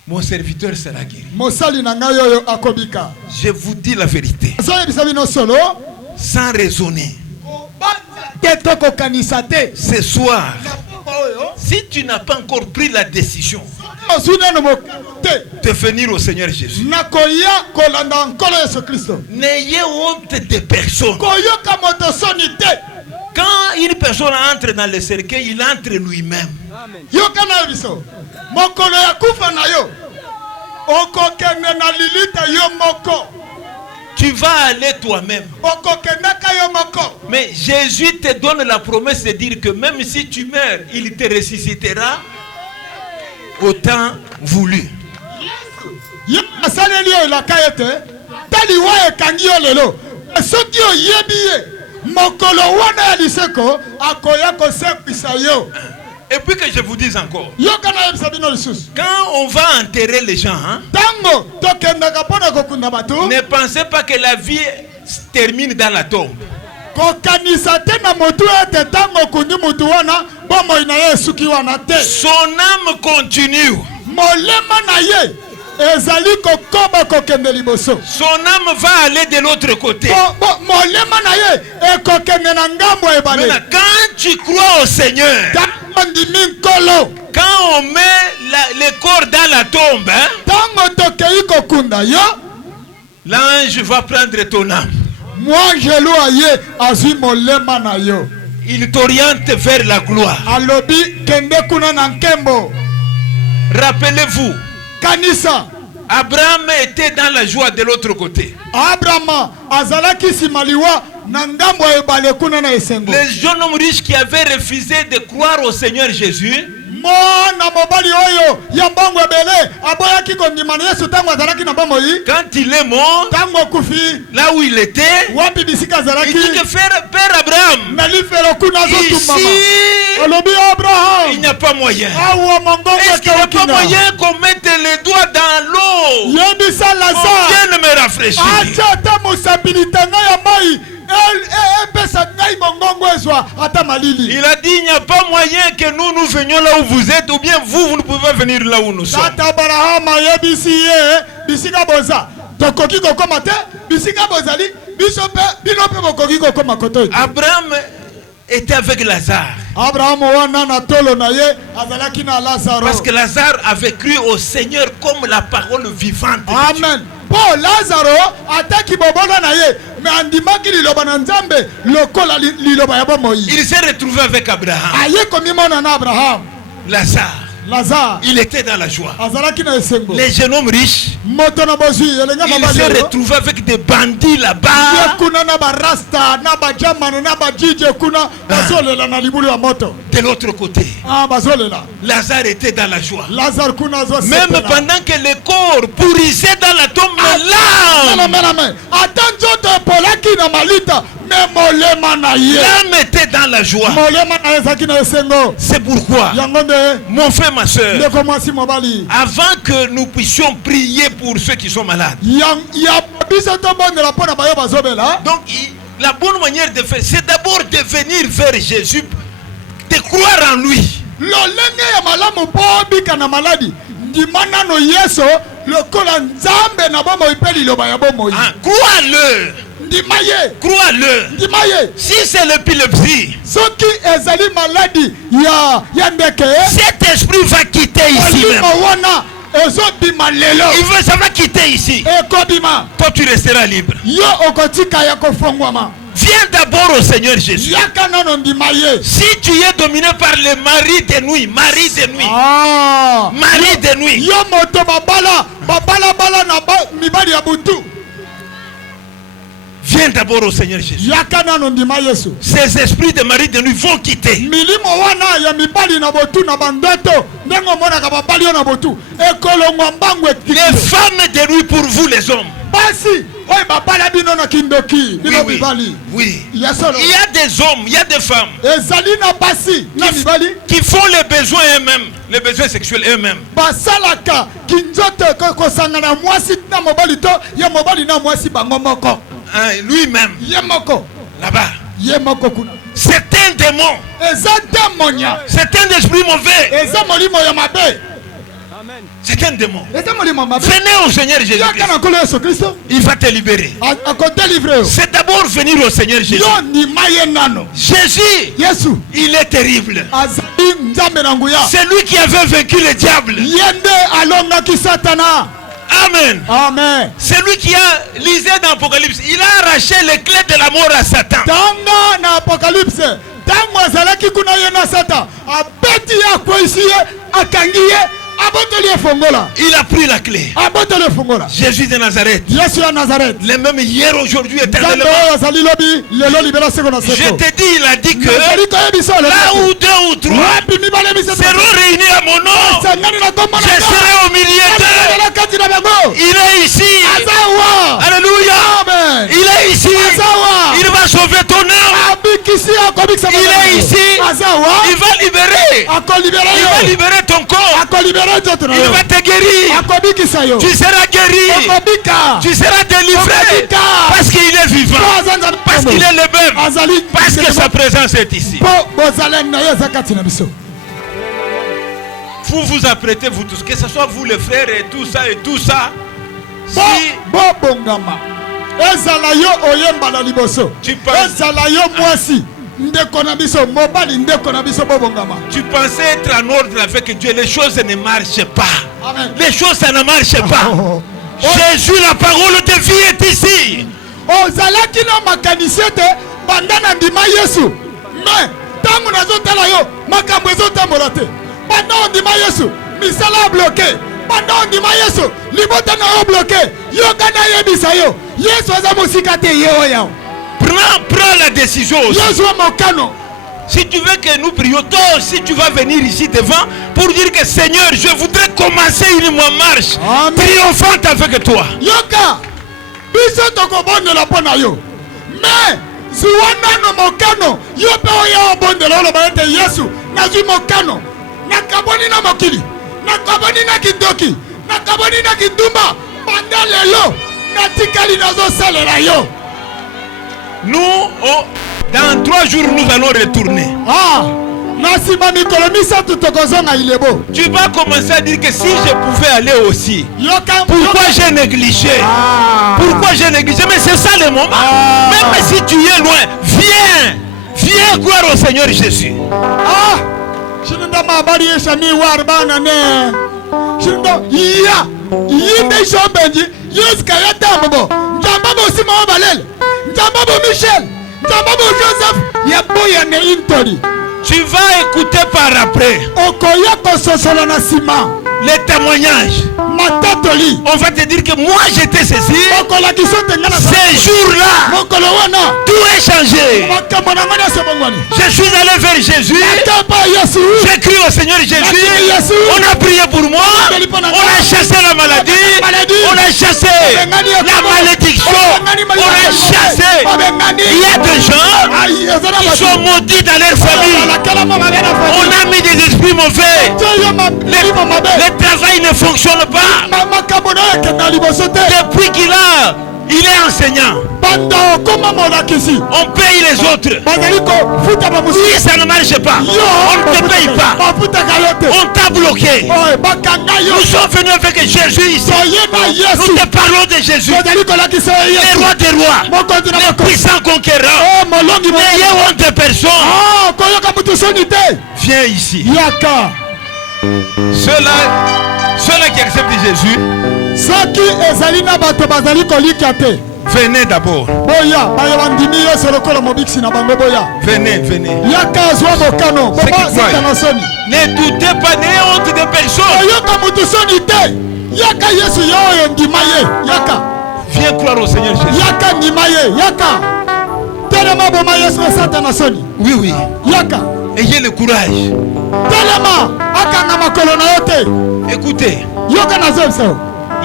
mon serviteur sera guéri. Je vous dis la vérité. Sans raisonner. Ce soir, si tu n'as pas encore pris la décision de venir au Seigneur Jésus, n'ayez honte de personne. Quand une personne entre dans le cercueil, il entre lui-même. Tu vas aller toi-même. Mais Jésus te donne la promesse de dire que même si tu meurs, il te ressuscitera au temps voulu. Et puis que je vous dise encore, quand on va enterrer les gens, ne pensez pas que la vie se termine dans la tombe. Son âme continue. Son âme va aller de l'autre côté. Maintenant, quand tu crois au Seigneur, quand on met le corps dans la tombe, l'ange va prendre ton âme. Il t'oriente vers la gloire. Rappelez-vous, Abraham était dans la joie de l'autre côté. Les jeunes hommes riches qui avaient refusé de croire au Seigneur Jésus, quand il est mort, là où il était, il dit que Père Abraham, ici, il n'y a pas moyen. Est-ce qu'il n'y a pas moyen qu'on mette les doigts dans l'eau? On vient de me rafraîchir. Il a dit, il n'y a pas moyen que nous venions là où vous êtes, ou bien vous ne pouvez pas venir là où nous sommes. Abraham était avec Lazare. Parce que Lazare avait cru au Seigneur comme la parole vivante. Amen. Paul Lazaro ataki bobola na ye mais andimaki liloba na Nzambe lokola liloba ya bomoi. Il s'est retrouvé avec Abraham. Aye komimona na Abraham. Lazare. Il était dans la joie. Les jeunes hommes riches, il s'est retrouvé avec des bandits là-bas. De l'autre côté, Lazare était dans la joie. Même pendant que le corps pourrissait dans la tombe, l'âme était dans la joie. C'est pourquoi, mon frère, ma soeur, avant que nous puissions prier pour ceux qui sont malades, donc la bonne manière de faire, c'est d'abord de venir vers Jésus, de croire en lui. Crois-le. Crois-le. Si c'est l'épilepsie, cet esprit va quitter ici même. Il veut, ça va quitter ici. Toi tu resteras libre. Viens d'abord au Seigneur Jésus. Si tu es dominé par le mari de nuit, viens d'abord au Seigneur Jésus. Ces esprits de mari de nuit vont quitter. Les femmes de nuit pour vous les hommes. Oui. Il y a des hommes, il y a des femmes qui font les besoins eux-mêmes, les besoins sexuels eux-mêmes. Lui-même, là-bas, c'est un démon, c'est un esprit mauvais, c'est un démon. Venez au Seigneur Jésus-Christ, il va te libérer. C'est d'abord venir au Seigneur Jésus. Jésus, il est terrible. C'est lui qui avait vaincu le diable. Amen. Amen. C'est lui qui a lisé dans l'Apocalypse. Il a arraché les clés de la mort à Satan. Il a pris la clé. Jésus de Nazareth. Le même hier, aujourd'hui, éternellement. Je te dis, il a dit que là où deux ou trois seront réunis à mon nom, je serai au milieu d'eux. Il est ici. Alléluia. Il est ici. Il va sauver ton âme. Il est ici. Il va libérer. Il va libérer ton corps. Il va te guérir. Tu seras guéri. Tu seras délivré. Parce qu'il est vivant. Parce qu'il est le même. Parce que sa présence est ici. Vous vous apprêtez, vous tous, que ce soit vous les frères et tout ça. Si tu pensais être en ordre avec Dieu, les choses ne marchent pas. Amen. Les choses, ça ne marche pas. Jésus, la parole de vie est ici. Prends la décision aussi. Si tu veux que nous prions, toi aussi tu vas venir ici devant pour dire que Seigneur, je voudrais commencer une marche triomphante avec toi. Nous, Dans 3 jours, nous allons retourner. Tu vas commencer à dire que si je pouvais aller aussi, pourquoi j'ai négligé? Pourquoi j'ai négligé? Mais c'est ça le moment. Même si tu es loin, viens croire au Seigneur Jésus. Tu vas écouter par après les témoignages. On va te dire que moi j'étais ceci. Ces jours-là, tout est changé. Je suis allé vers Jésus. J'ai cru au Seigneur Jésus. On a prié pour moi. On a chassé la maladie. On a chassé la malédiction. On a chassé. Il y a des gens qui sont maudits dans leur famille. On a mis des esprits mauvais. Le travail ne fonctionne pas. Depuis il est enseignant. On paye les autres. Si ça ne marche pas, on ne te paye pas. On t'a bloqué. Nous sommes venus avec Jésus ici. Nous te parlons de Jésus. Les rois des rois. Les puissants conquérants. N'ayez honte de personne. Viens ici. Ceux-là qui acceptent Jésus, venez d'abord. Venez. Ne doutez pas, n'ayez honte de personne. Viens croire au Seigneur Jésus. Oui. Ayez le courage. Écoutez, il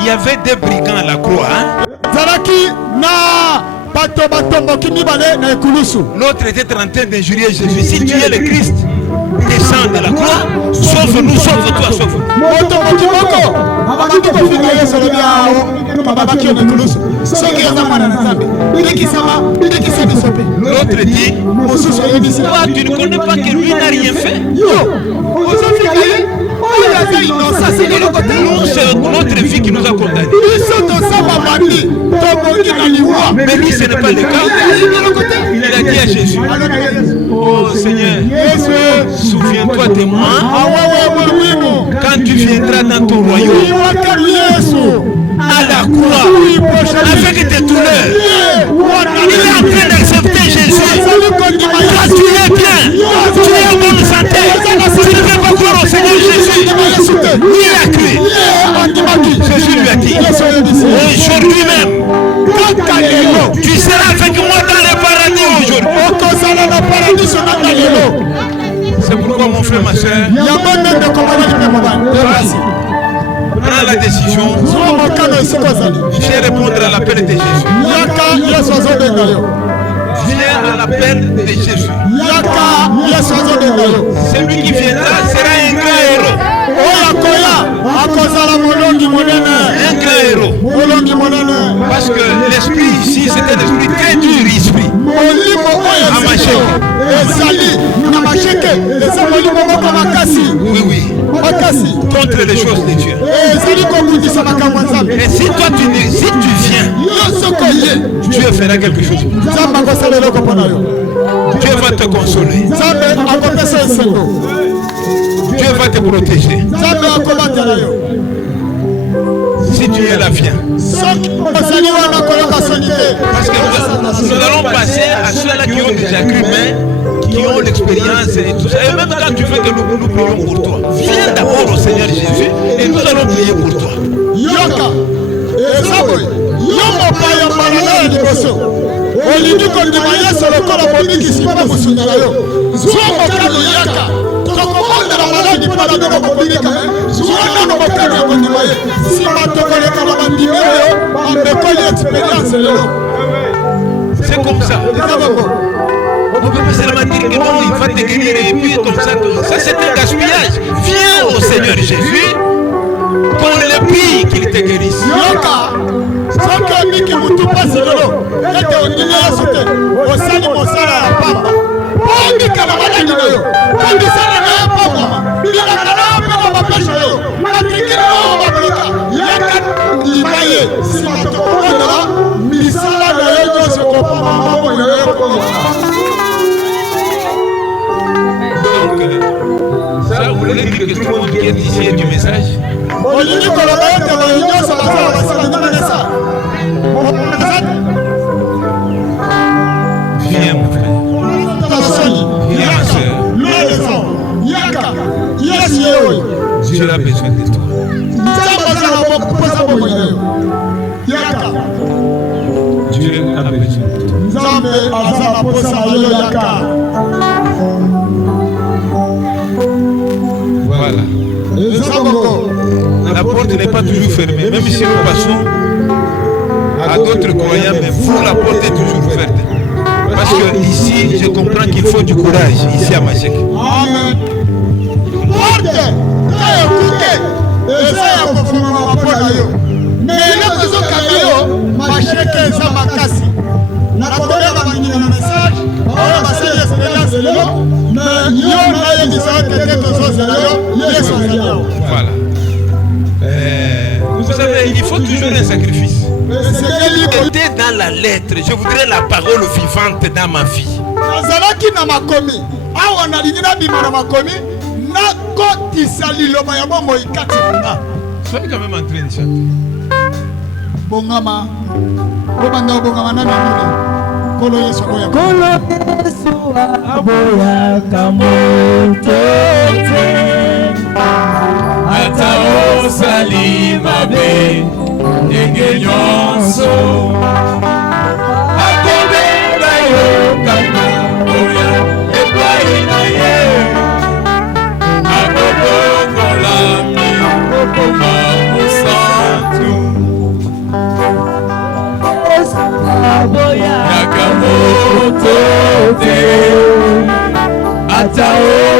y avait des brigands à la croix. L'autre était en train d'injurier Jésus. Si tu es le Christ, descends de la croix. Sauve-nous, sauve-toi, sauve-nous. L'autre dit, toi, tu ne connais pas que lui n'a rien fait. C'est notre vie qui nous a condamnés. Mais lui, ce n'est pas le cas. Il a dit à Jésus, oh Seigneur, souviens-toi de moi quand tu viendras dans ton royaume. À la croix, avec tes douleurs. Il est en train d'accepter Jésus. Quand tu es bien, tu es en bonne santé, tu ne veux pas croire au Seigneur Jésus. Il a cru. Jésus lui a dit, aujourd'hui même, tu seras avec moi dans le paradis aujourd'hui. C'est pourquoi mon frère, ma soeur, prends la décision. Viens répondre à l'appel de Jésus. Viens à l'appel de Jésus. Celui qui viendra sera un grand héros. Un grand héros. Parce que l'esprit ici, c'est un esprit très dur, esprit. Oui. Contre les choses de Dieu. Et si toi tu viens, Dieu fera quelque chose. Dieu va te consoler. Dieu va te protéger. Si tu es là, viens. Parce que nous allons passer à ceux-là qui ont déjà cru, mais qui ont l'expérience et tout ça. Et même quand tu veux que nous prions pour toi, viens d'abord au Seigneur Jésus et nous allons prier pour toi. C'est comme ça. On peut pas seulement dire que non, il va te guérir et puis comme ça. Ça c'est un gaspillage. Viens au Seigneur Jésus. Qu'on le prie qu'il te guérisse. soki omiki mutu mpasi lelo ete ondimi yesu te osali mosala ya pamba omikala maladi na yo ondisala na yo pambama bilaka na yo mpe na bapesha yo matrikile na yo babloka yaka ndima ye nsima tokokondela misala na yo nyonso kopama maboko na yo kongona. Ça, vous voulez dire que tout le monde qui est ici est du message? Viens, mon frère. Viens, ma soeur. Dieu a besoin de toi. Dieu a besoin de toi. Voilà. La porte n'est pas toujours fermée. Même si nous passons à d'autres croyants, mais vous, la porte est toujours ouverte. Parce que ici, je comprends qu'il faut du courage, ici à Machek. Amen. Voilà. Vous savez, il faut toujours un sacrifice. Mettez dans la lettre, je voudrais la parole vivante dans ma vie. Soyez quand même en train de chanter. Bongama. Bongama Kolo Yesu aboya kamoto ata osali mabe ndenge nyonso akobenga yo kaka oya epai na ye akobongola mikokoma mosantu aboya kamoto te ata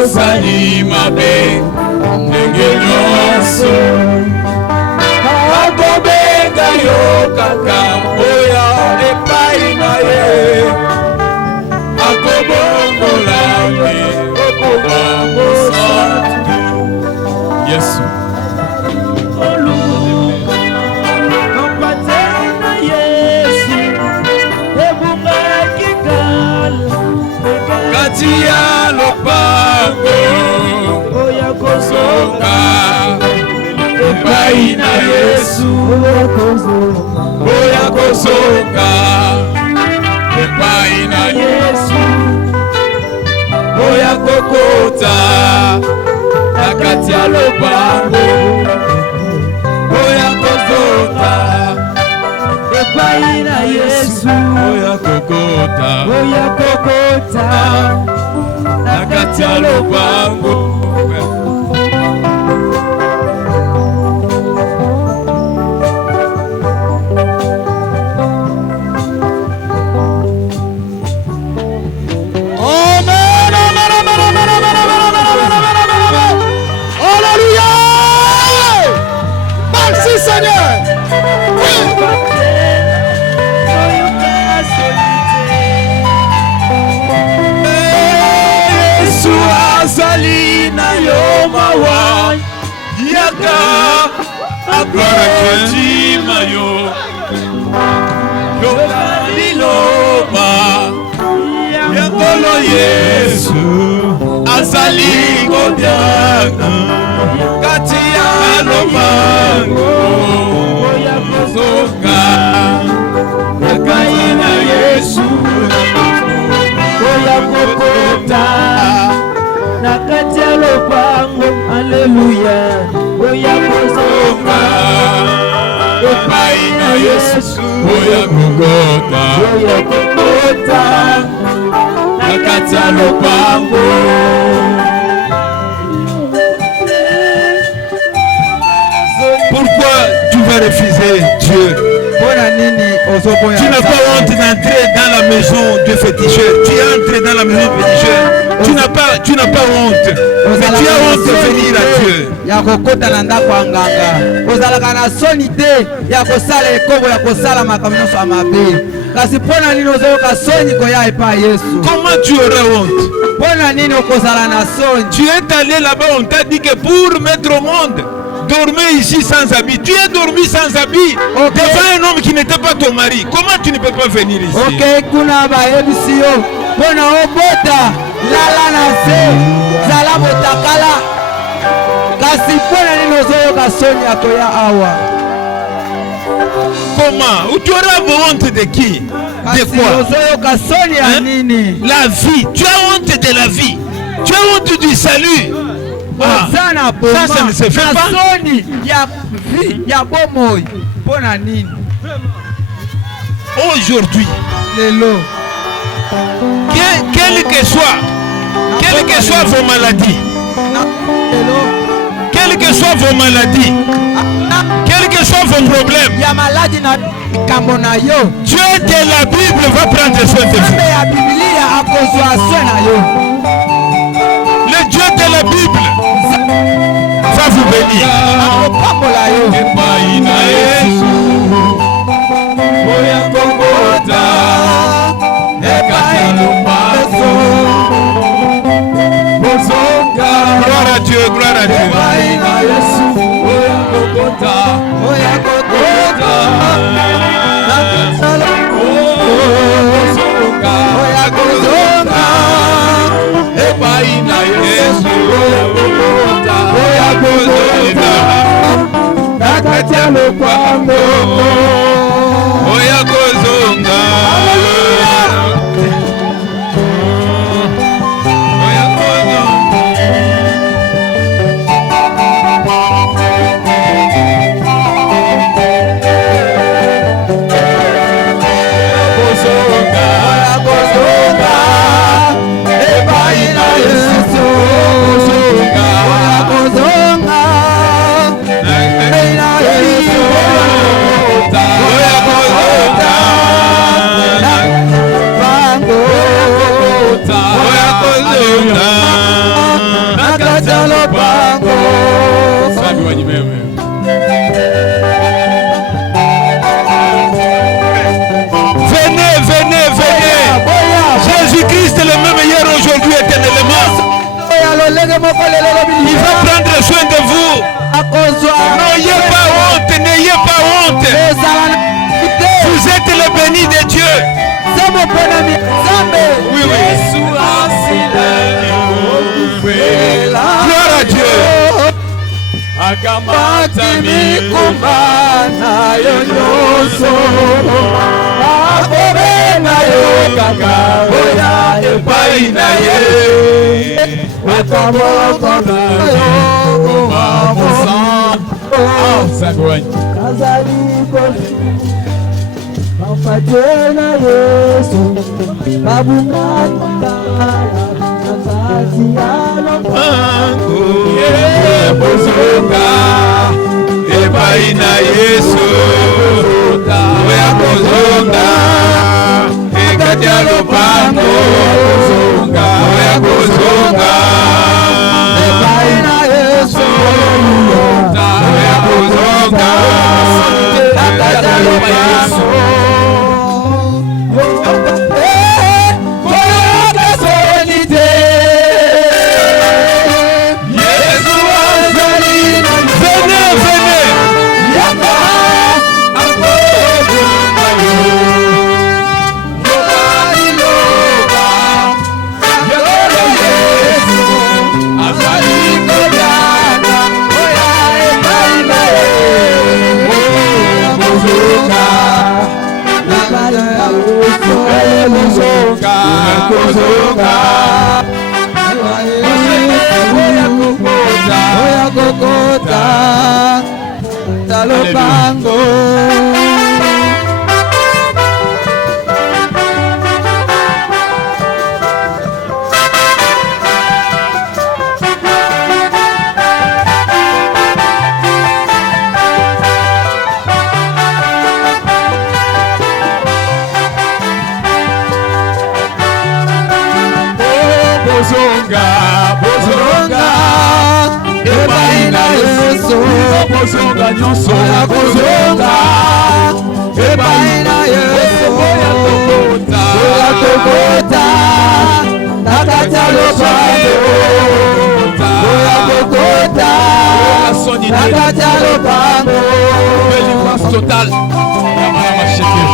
osali mabe ndenge nyonso akobenga yo kaka oya epai na ye akobongola mikokoma mosantu. Yesu ya lopango oya kozonga epai na Yesu oya kozonga epai na Yesu oya kokota na kati ya lopango oya kozonga epai na Yesu oya kokota na kati ya lopango. Alléluia. Merci Seigneur. Azali na yo mawa yaka akorotima yo yoka liloba yakolo Yesu azali kobyaka kati ya lopango yakozoka kati na Yesu yakokota na kati ya lopango. Alleluia. Oya kozonga epai na Yesu oya kokota na kati ya lopango. Pourquoi tu vas refuser Dieu? Tu n'as pas honte d'entrer dans la maison du féticheur. Tu es entré dans la maison du féticheur. Tu n'as pas honte. Mais tu as honte de venir à Dieu. Ya kokota na ndako ya nganga. Ozalaka na soni te ya kosala ekobo ya kosala makambo nyonso ya mabe. Kasi mpona nini ozoyoka soni koya epai Yesu? Comment tu aurais honte? Mpona nini okozala na soni? Tu es allé là-bas, on t'a dit que pour mettre au monde, dormez ici sans habit. Tu es dormi sans habit devant un homme qui n'était pas ton mari. Comment tu ne peux pas venir ici? Ok, kuna bayebisi yo mpona obota lala na se zala botakala. Kasi mpona nini ozoyoka soni ya koya awa? Comment? Ou tu auras honte de qui? De quoi? Hein? La vie. Tu as honte de la vie. Tu as honte du salut. Ah, ça ne se fait pas. Aujourd'hui, quelle que soit vos maladies, quelles que soient vos maladies, quels que soient vos problèmes, Dieu de la Bible va prendre soin de vous. Le Dieu de la Bible va vous bénir. Gloire à Dieu, gloire à Dieu. Jésus-Christ est le même hier, aujourd'hui, éternellement. Il va prendre soin de vous. N'ayez pas honte, n'ayez pas honte. Vous êtes le béni de Dieu. Oui, oui. Gloire à Dieu. Akamata mikumbana yonyoso Akobe na yo kaka Oya epai na ye Akamata na yo Kumamusan Kazali koli Kampate na Yesu Kabunga kutala Nakati alopango Bozoka epai na Yesu oya kozonga ekati ya lopango oya kozonga epai na Yesu oya kozonga ekati ya lopango. Oya kokota talopango bozonga bozonga epai na Yesu bozonga nyonso oya kozonga epai na Yesu oya tokota oya kokota na kati ya lopango oya kokota na kati ya lopango délivrance totale Yamayama Sheke.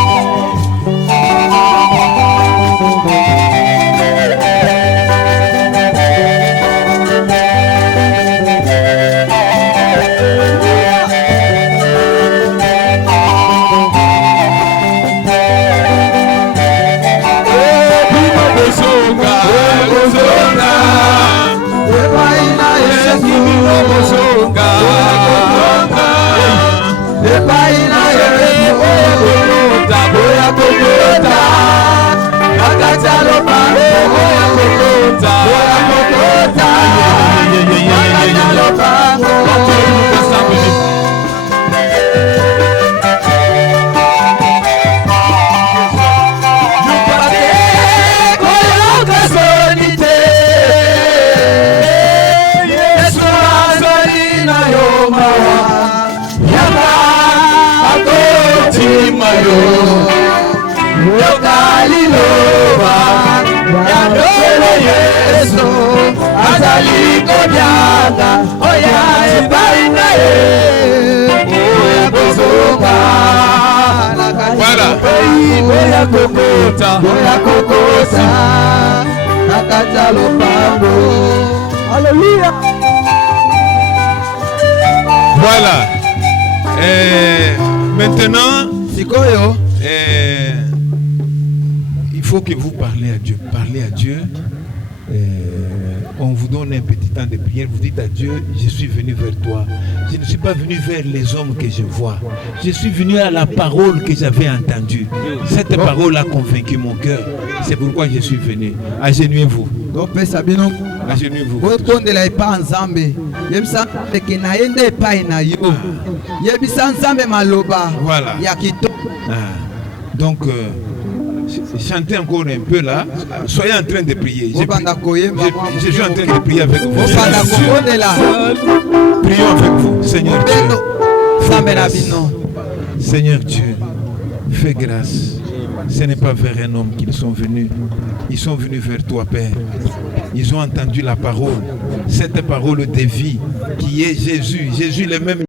Alléluia. Voilà. Maintenant, il faut que vous parlez à Dieu. Parlez à Dieu. On vous donne un petit temps de prière. Vous dites à Dieu, je suis venu vers toi. Je ne suis pas venu vers les hommes que je vois. Je suis venu à la parole que j'avais entendue. Cette parole a convaincu mon cœur. C'est pourquoi je suis venu. Agenouillez-vous. Agenouillez-vous. Voilà. Donc, chantez encore un peu là. Soyez en train de prier. Je suis en train de prier avec vous. Prions avec vous. Seigneur Dieu. Seigneur Dieu, fais grâce. Ce n'est pas vers un homme qu'ils sont venus. Ils sont venus vers toi, Père. Ils ont entendu la parole. Cette parole de vie qui est Jésus. Jésus le même.